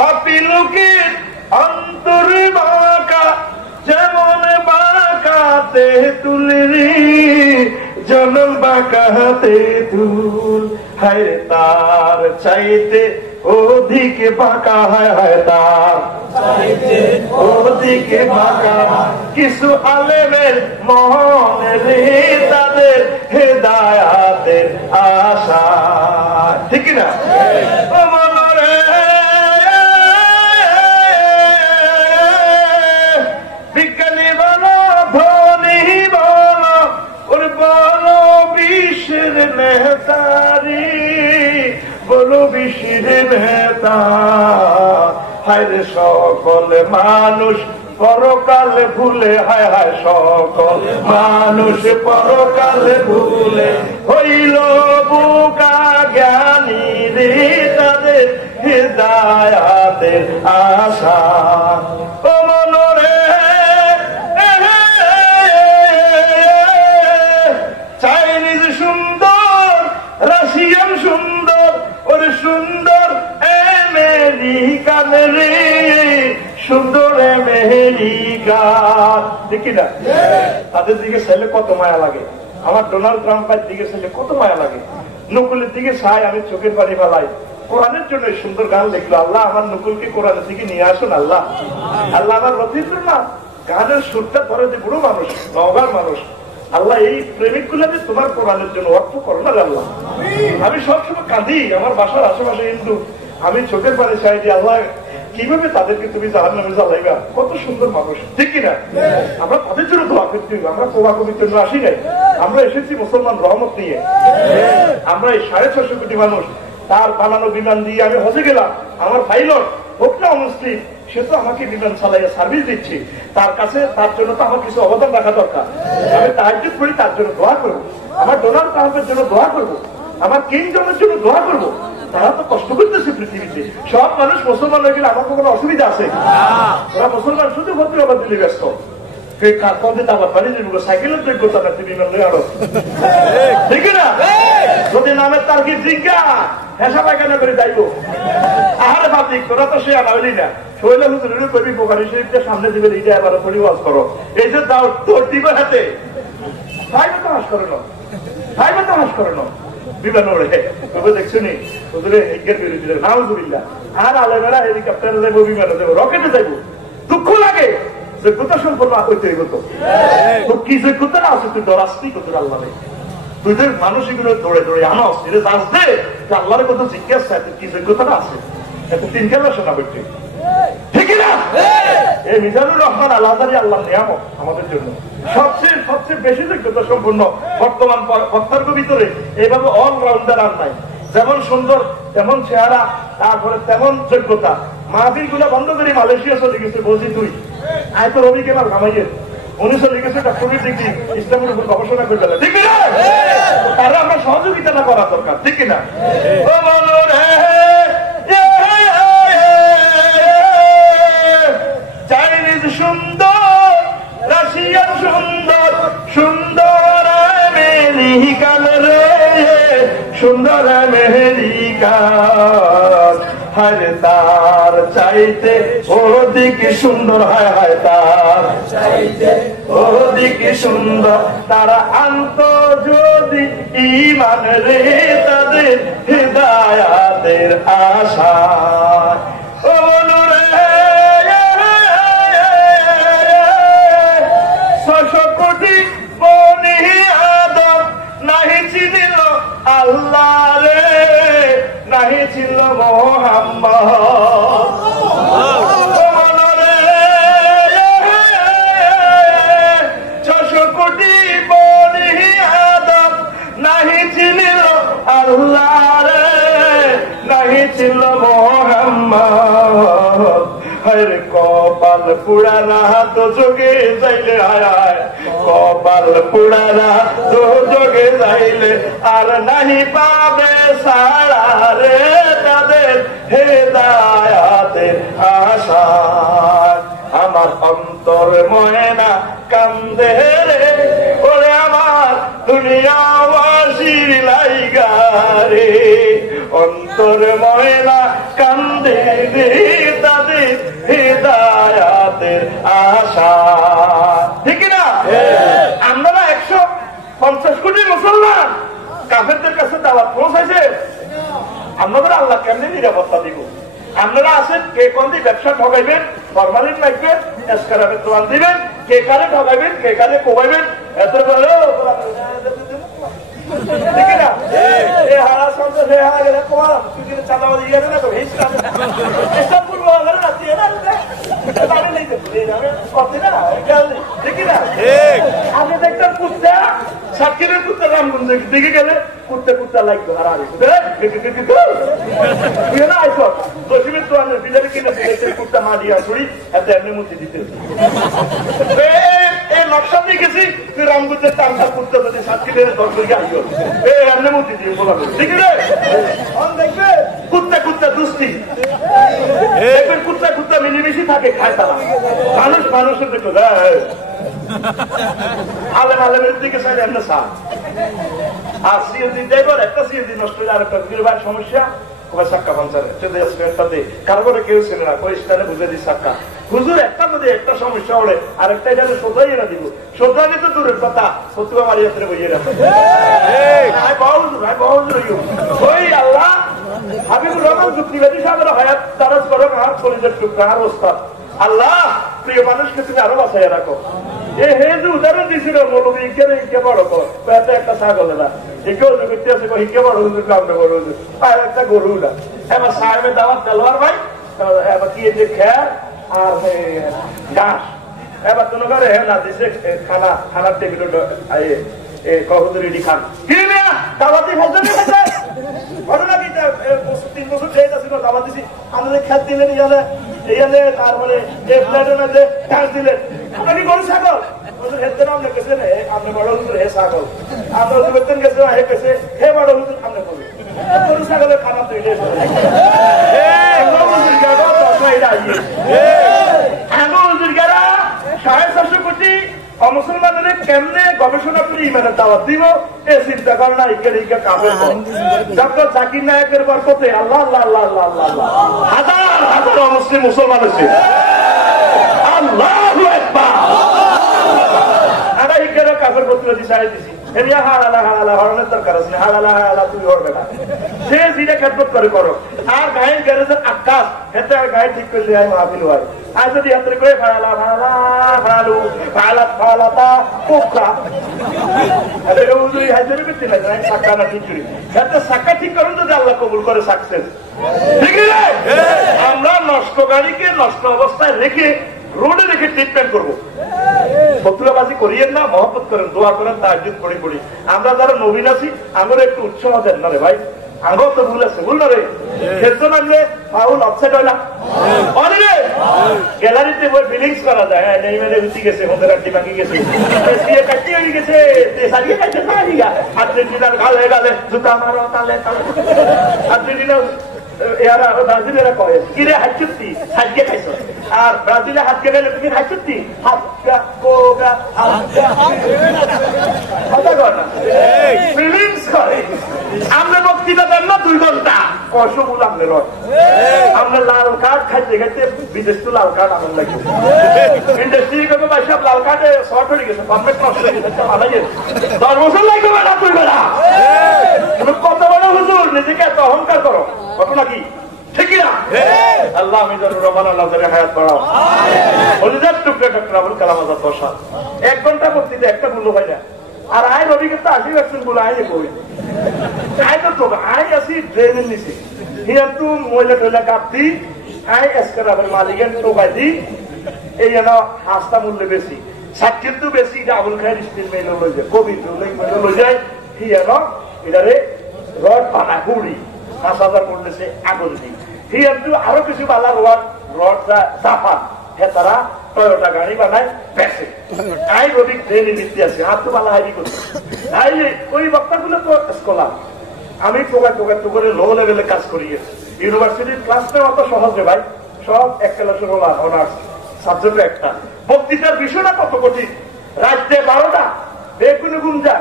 আপিলুকির অন্তর বাঁকা, যেমন বাঁকাতে তুলরি জনম বাঁকাতে তুল, হায় তার চাইতে ওদিকে বাঁকা, হায় তার ওদিকে বাঁকা, কিছু আলেমের মনে তাদের হেদায়াতের আশা, ঠিক না? ও মনরে বিজ্ঞানী বলো, ধনী বলো, ওর বলো বিশ্বের নেতারি, বলো বিশ্বের নেতা, হায় রে সকল মানুষ পরকাল ভুলে, হায় হায় সকল মানুষ পরকাল ভুলে, হইল বুকা জ্ঞানী রে তাদের হিদায়াতের আশা, ও মনরে চাইনিজ সুন্দর, রাশিয়ান সুন্দর, ওর সুন্দর আমেরিকান রে, সুন্দর আমেরিকান, দেখি না? তাদের দিকে ছেলে কত মায়া লাগে, আমার ডোনাল্ড ট্রাম্পের দিকে ছেলে কত মায়া লাগে, নকুলের দিকে চাই আমি চোখের পানি ফেলাই, কোরআনের জন্য সুন্দর গান লিখলো, আল্লাহ আমার নকুলকে কোরআনের দিকে নিয়ে আসুন, আল্লাহ আল্লাহ আমার রফিকুর না, গানের সুরটা ধরে যে বুড়ো মানুষ, নওগাঁর মানুষ, আল্লাহ এই প্রেমিক গুলাকে তোমার কোরআনের জন্য অর্থ করো না আল্লাহ। আমি সবসময় কাঁদি, আমার বাসার আশেপাশে হিন্দু, আমি চোখের পানি চাই যে আল্লাহ কিভাবে তাদেরকে তুমি জাহান্নামে জ্বালাইবা, কত সুন্দর মানুষ, ঠিক কিনা? আমরা তাদের জন্য দোয়া করতে হবে, আমরা কোয়া কবির জন্য আসি নাই, আমরা এসেছি মুসলমান রহমত নিয়ে। আমরা এই 650 কোটি মানুষ, তার বানানো বিমান দিয়ে আমি হজে গেলাম, আমার পাইলট হোক না মুসলিম, সে তো আমাকে বিমান চালাইয়া সার্ভিস দিচ্ছে, তার কাছে তার জন্য তো আমার কিছু অবদান রাখা দরকার, আমি তাহাজ্জুদ করি, তার জন্য দোয়া করবো, আমার ডোনাল্ড ট্রাম্পের জন্য দোয়া করবো, আমার কিং জনের জন্য দোয়া করবো, তারা তো কষ্ট করতেছে পৃথিবীতে, সব মানুষ মুসলমান হয়ে গেলে আমার কোনো অসুবিধা আছে? ওরা মুসলমান শুধু ভর্তি আবার দিলে ব্যস্ত, সাইকেলের যোগ্যতা না, বিমান লই আরো, ঠিক না? যদি নামের তার কি জিজ্ঞা হেসা পায়খানা করে যাইবো, আহারে ভাবিক তোরা তো সে আনা হইলি না, শৈল হুজুরের কবি বোখারী শরীফটা সামনে দিবে, এইটা এবার পড়ি ওয়াজ করো, এই যে দাও তোর দিবে হাতে, ভাইবে তো হাস করে নাও, ভাইবে তো হাস করে নাও, বিমান ওড়ে তবে দেখছো নি হুজুরে হিজ্ঞের বিরোধীদের নাউজুবিল্লাহ, আর আলেমেরা হেলিকপ্টারে যাবো, বিমানে যাবো, রকেটে যাবো, দুঃখ লাগে, যোগ্যতা সম্পন্ন হইতে হইব তো, তোর কি যোগ্যতা না আছে, তুই দরাস্তি করতে আল্লাহ, তুই যে মানুষ এগুলো দৌড়ে দৌড়ে আনস, এটা আসবে আল্লাহর কথা জিজ্ঞাসা, তোর কি যোগ্যতা আছে, এত তিন খেলা শোনা হচ্ছে, ঠিক না? এই মিজানুর রহমান আল-আজহারী আল্লাহ নিয়ামত আমাদের জন্য, সবচেয়ে সবচেয়ে বেশি যোগ্যতা সম্পূর্ণ বর্তমান বক্তার ভিতরে, এইভাবে অলরাউন্ডার আর নাই, যেমন সুন্দর তেমন চেহারা, তারপরে তেমন যোগ্যতা, মাহফিল গুলা বন্ধ করে মালয়েশিয়া চলে গেছে, বলছি তুই আয় তো রবি কেমাল কামাইয়ের, উনি চলে গেছে ডক্টরেট ডিগ্রি ইসলামের উপর গবেষণা করে দিলেন, ঠিক না? তারা আমরা সহযোগিতা না করা দরকার, ঠিক কিনা? চাইনিজ সুন্দর, রাশিয়ান সুন্দর, সুন্দর আমেরিকান রে, সুন্দর আমেরিকান, হায় তার চাইতে ওদিকে সুন্দর, হায় হায় তার চাইতে ওদিকে সুন্দর, তারা আন্ত যদি ঈমান রে তাদের হিদায়াতের আশা। ও বলুরে ৬০০ কোটি বনি আদম নাহি চিনিল আল্লাহ রে, নাহি চিনিল মুহাম্মদ। আল্লাহ রে নাহি ছিল মোহাম্মদ। হরে কপাল পুরা রাত যোগে যাইলে, হায় হায় কপাল পুরা রাত যোগে যাইলে আর নাহি পাবে সারা রে তাদের হেদায়াতের আশা। আমার অন্তর ময়না কান্দে রে, ওরে আমার দুনিয়াবাসীর লাইগা রে, অন্তর ময়না কান্দে রে তাদের হিদায়াতের আশা। ঠিক না? আমরা 150 কোটি মুসলমান কাফেরদের কাছে দাওয়াত পৌঁছাইছে, আমাদের আল্লাহ কেমনি নিরাপত্তা দিব? আপনারা আছেন, কে কোন দিয়ে ব্যবসা ঠকাইবেন, ফরমালিন রাখবেন, এসকারাবের দোয়ান দিবেন, কে কারে ঠকাইবেন, কে কারে কোবাইবেন, এত বলে ঠিক না? এ হারা সন্দেশ হয়ে হারা গেলে কোয়ালাম তুই কিন্তু চাঁদাবাজি গেলে না তো হিসা এসব পূর্ব আগে রাত্রি না দেখি না? আপনি দেখতেন কুত্তা, সাক্ষীদের কুত্তা রামগঞ্জ দিকে গেলে কুত্তে কুত্তা লাগতো আর আইস দশমীর তো আমি বিলের কিনে কুত্তা মা দিয়া ছড়ি এত এমনি মুক্তি দিতে এই নকশা দিয়ে গেছি তুই রামগঞ্জের টাঙ্গার কুত্তা যদি সাক্ষীদের দর্শকে আসবে এমনি মুক্তি দিয়ে বলা ঠিক রে দেখবে কুত্তা কুত্তা দুষ্টি দেখবেন কুত্তা কুত্তা মিলেমিশি থাকে খায় তারা মানুষ মানুষের দেখো আলেম আলেমের দিকে চাইলে এমনি সা আর সিএনজি ড্রাইভার একটা সিএনজি নষ্ট হলে আর একটা বিরবার সমস্যা সাক্কা পঞ্চায়েত কারো করে কেউ ছিল না ওই স্থানে বুঝে দিই সাক্কা হুজুর একটা যদি একটা সমস্যা হলে আরেকটা এখানে সোজাই না দিব সোজানি তো দূরের কথা সত্যি আমার যাত্রা বইয়ে রাখে ওই আল্লাহ হাবিবুর রহমান যুক্তিবাদী সাহেবের হায়াত তারাজ করো আর শরীরের টুকরা আর ওস্তাদ আল্লাহ প্রিয় মানুষকে তুমি আরো বাঁচাইয়া রাখো এ হে যে উদাহরণ দিয়েছিল মৌলবী ইকে ইকে বড় কর একটা ছাগল না ইকে উজু করতে আছে ইকে বড় হুজুর কামড়ে বড় হুজুর আর একটা গরু না এবার সাহেবের দাওয়াত তেলোয়ার ভাই এবার কি যে খেয়ার আর ঘাস এবার কোনো ঘরে না দিছে খানার টেবিল কহুদুরি খান কি না দাওয়াতি ফেলতে ঘটনা কি 3 বছর খেয়ে যাচ্ছিল দাওয়াত দিছি আমাদের খেত দিলেন ইয়ালে তারপরে যে ফ্ল্যাটের মধ্যে ঘাস দিলেন আপনি গরু ছাগল হেঁটে নাম গেছেন আপনি বড় হুজুর হে ছাগল আপনার বেতন গেছে হে গেছে হে বড় হুজুর আপনি বলুন গরু ছাগলের খানা তৈরি মুসলমানের কেমনে গবেষণা করে ইমানের দাওয়াত দিব এ চিন্তা কর না ডক্টর জাকির নায়কের বরকতে আল্লাহ আল্লাহ আল্লাহ আল্লাহ আল্লাহ হাজার হাজার অমুসলিম মুসলমান হয়েছে আল্লাহু আকবার আমরা ইকেরও কাফের পত্র দিশায় দিছি এমনি হালালা হালালা হরণের দরকার আছে হালালা হালালা তুই হরবে না সে জিরে খেদমত করে করো আর গায়ের গ্যারেজের আকাশ হেতে আর গায়ে ঠিক করলে হয় মাহফিল হয় আর যদি হাতের করে ফালা ফালা ফালু ফালা ফালাতা পোকা সাক্ষা ঠিক করুন যদি আল্লাহ কবুল করে সাকসেস ঠিক আছে আমরা নষ্ট গাড়িকে নষ্ট অবস্থায় রেখে রোডে রেখে ট্রিটমেন্ট করবো ফতুরাবাজি করিয়েন না মহব্বত করেন দোয়া করেন তাহাজ্জুদ পড়ি পড়ি আমরা যারা নবীন আছি আমরা একটু উৎসাহ দেন না রে ভাই আগেও তো ভুল আছে ভুল না রে ক্ষেত্র মানলে ফাউল অফসাইড হয় না রে গ্যালারিতে বই ফিলিংস করা যায় নেই মেলে উঠি গেছে ওদের আড্ডি বাকি গেছে কাটি হয়ে গেছে সারিয়ে কাটছে আর্জেন্টিনার গালে গালে জুতা মারো তালে তালে আর্জেন্টিনা এরা ব্রাজিলেরা কয়ে কিরে হাঁচুত্তি হাঁচকে খাইছ আর ব্রাজিলে হাতকে গেলে তুমি হাঁচুত্তি আমরা বক্তৃতা দেন না 2 ঘন্টা 600 মূল আপনার হয় আমরা লাল কার্ড খাইতে খাইতে বিদেশ তো লাল কার্ড আনন্দ লাগবে ইন্ডাস্ট্রি কোনো ভাই সব লাল কার্ডে শর্ট হয়ে গেছে পারফেক্ট নষ্ট হয়ে গেছে 10 বছর লাগবে না তুই বেড়া কত বড় হুজুর নিজেকে এত অহংকার করো কত নাকি ঠিক না আল্লাহ মিজানুর রহমান আল্লাহ হায়াত বাড়াও হলিদার টুকরা ডক্টর আবুল কালাম আজাদ বসা 1 ঘন্টা বক্তৃতা একটা ভুল হয় না আর আয় অভিজ্ঞতা 80% বলে আয় কই আয় তো আয় আসি ট্রেনের নিচে কিন্তু মহিলা টয়লা কাটতি আয় এসকার আবার মালিকের টোকাই দি এই যেন হাসতা মূল্য বেশি সাত কিন্তু বেশি আবুল খায়ের স্টিল মেল লই যায় কবি লই যায় কি যেন এটারে রড পানা হুড়ি 5000 পড়লেছে আগুন দিই কিন্তু আরো কিছু বালা রড চাপা হ্যাঁ তারা টয়োটা গাড়ি বানায় বেসে আই রবি ট্রেনে নিতে আসে আর তো বালা হাইরি করছে ওই বক্তাগুলো তো স্কলার আমি টোকা লো লেভেলে কাজ করি ইউনিভার্সিটির ক্লাস নেওয়া অত সহজ ভাই সব এক ক্লাসের অনার্স সাবজেক্ট একটা বক্তৃতার বিষয়টা কত কঠিন রাজ্যে 12টা বেগুনে গুমজা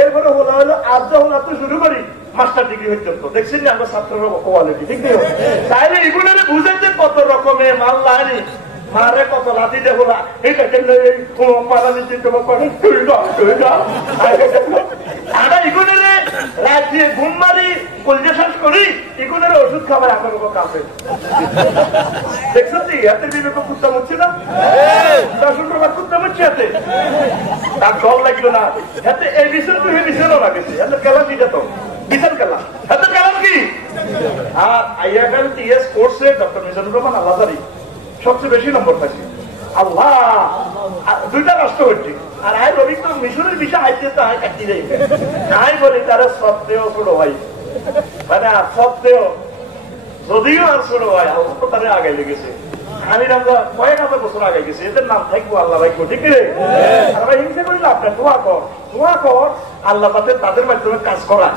এরপরে হলো আজ যখন এত শুরু করি মাস্টার ডিগ্রি পর্যন্ত দেখছেন না আমরা ছাত্রের কোয়ালিটি ঠিক নেই তাইলে এগুলো বুঝেছে কত রকমের মাল লাইনি মারে কত লাঠি দেবো না এটা কেমন মারানি চিন্তা এগুলো রাজ্যে ঘুম মারি পরিবেশন করি এগুলোর ওষুধ খাবার আমার কাছে দেখছেন কি হাতে বিবেক কুত্তা হচ্ছে না 10 টাকা কুত্তা হচ্ছে হাতে তার জল লাগলো না হাতে এই বিষয় তো এই বিষয়ও লাগেছে হাতে কেলাম দিটা তো বিচার কেলাম হাতে কেলাম কি আর আইআইএল টিএস কোর্সে ডক্টর মিজানুর রহমান আল্লাহজারি সবচেয়ে বেশি নম্বর পাইছে আল্লাহ 2টা রাষ্ট্র হচ্ছে আর আয় রবি তো মিশনের বিষয় হাইতে তো আয় কাটি যাই নাই বলি তারা সত্ত্বেও ছোট ভাই মানে সত্ত্বেও যদিও আর ছোট ভাই আল্লাহ তো তারা আগে লেগেছে আমি আমরা কয়েক হাজার বছর আগে গেছি এদের নাম থাকবো আল্লাহ ভাই ঠিক রে আমরা হিংসা করিলে আপনার দোয়া কর আল্লাহ তাদের মাধ্যমে কাজ করা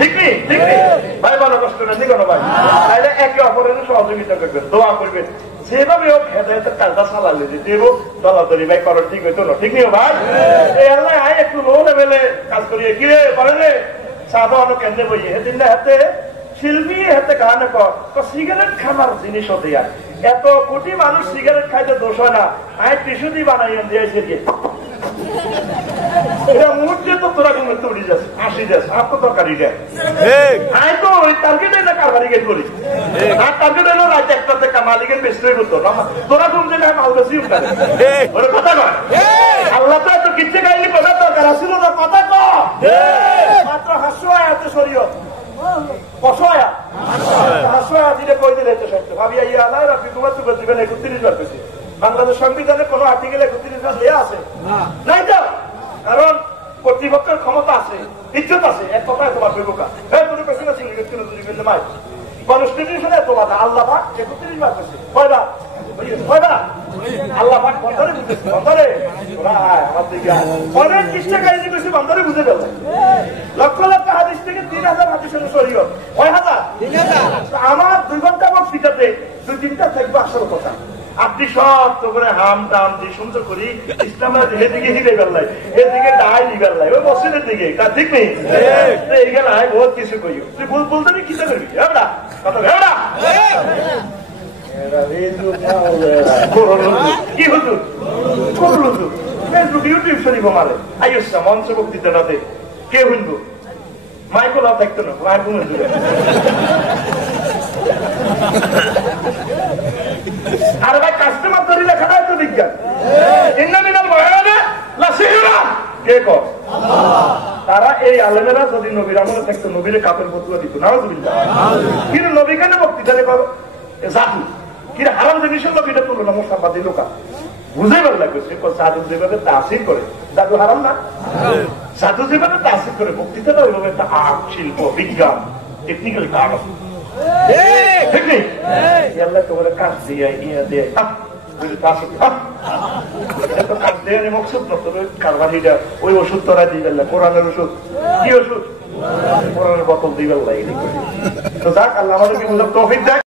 ঠিক নেই ঠিক নেই ভাই ভালো কষ্ট না ঠিক ভাই তাহলে একে অপরের সহযোগিতা করবেন দোয়া করবেন যেভাবে হোক হেদায়তের কাজটা চালালে যেতে দলাদলি ভাই করার ঠিক হইতো না ঠিক নেই ভাই এই আল্লাহ আয় একটু লো লেভেলে কাজ করিয়ে কি রে বলে রে চা দাওয়ানো কেন্দ্রে বইয়ে হেদিন হাতে শিল্পী হাতে গান কর সিগারেট খামার জিনিস হতে আর এত কোটি মানুষ সিগারেট খাইতে দোষ হয় না আয় টিস্যু দিয়ে বানাই দিয়েছে এটা মুহূর্তে তো তোরা ঘুমে উড়ি যাচ্ছে 80 যাচ্ছে আর তো তরকারি দেয় আয় তো ওই টার্গেটে না কারবারিকে করি আর টার্গেট হলো রাত 1টা থেকে মালিকের বেশি হয়ে করতো তোরা ঘুমছে না মাল বেশি উঠে ওরা কথা কয় আল্লাহ তো এত কিচ্ছে গাইলি কথা দরকার আসছিল না কথা ক মাত্র হাসু আয়াতে শরীয় অসহায়া হাসুয়া দিলে কই দিলে তো সত্য ভাবি আইয়া আল্লাহ রাব্বি তোমার তো জীবনে 31 বার পেয়েছি বাংলাদেশ সংবিধানে কোন আর্টিকেলে 31 বার দেয়া আছে নাই তো কারণ কর্তৃপক্ষের ক্ষমতা আছে ইজ্জত আছে এক কথায় তোমার বিবেকা হ্যাঁ তুমি পেছনে ছিল তুমি বললে মাই কনস্টিটিউশনে তো বাধা আল্লাহ পাক 31 বার পেয়েছে কয়বার আল্লাহ পাক বন্ধরে বুঝেছে বন্ধরে আমার দিকে অনেক চেষ্টা কাহিনী বেশি বন্ধরে বুঝে গেল লক্ষ লক্ষ হাদিস থেকে 3000 হাদিসের শরীয়ত 3000 আমার 2 ঘন্টা বক্তৃতাতে 2-3টা থাকবে আসল কথা আপনি সব তো করে হাম টাম দিয়ে শুনতে করি ইসলামের এদিকে হিলে বেল্লাই এদিকে ডাই বেল্লাই ওই মসজিদের দিকে তা ঠিক নেই এইখানে আয় বহুত কিছু করি তুই বলতে কি করবি কথা কি হুজুর ফেসবুক ইউটিউব শরীফ মারে আইসা মঞ্চ বক্তৃতাটাতে কে শুনবো মাইকো লাভ থাকতো না মাইকো আর ভাই কাস্টমার ধরি লেখাটাই তো বিজ্ঞান কে কর তারা এই আলেমেরা যদি নবীর আমলে থাকতো নবীরে কাপের বদলা দিত না কিন্তু নবী কেন বক্তৃতা করো জাদু কিন্তু হারাম জিনিসের নবীটা তুলো না মোসাফাদি লোকা বুঝে ভালো লাগবে জাদু যেভাবে তাসির করে জাদু হারাম না জাদু যেভাবে তাসির করে বক্তৃতাটা ওইভাবে একটা আর্ট শিল্প বিজ্ঞান টেকনিক্যাল কাজ ঠিক নেই আল্লাহ তোমার কাজ দিয়ে ইয়ে দিয়ে ওই ওষুধ তোরা দিয়ে কোরআনের ওষুধ কি ওষুধ কোরআনের বোতল দিয়ে তো যাক আল্লাহ আমাদেরকে তৌফিক দেয়।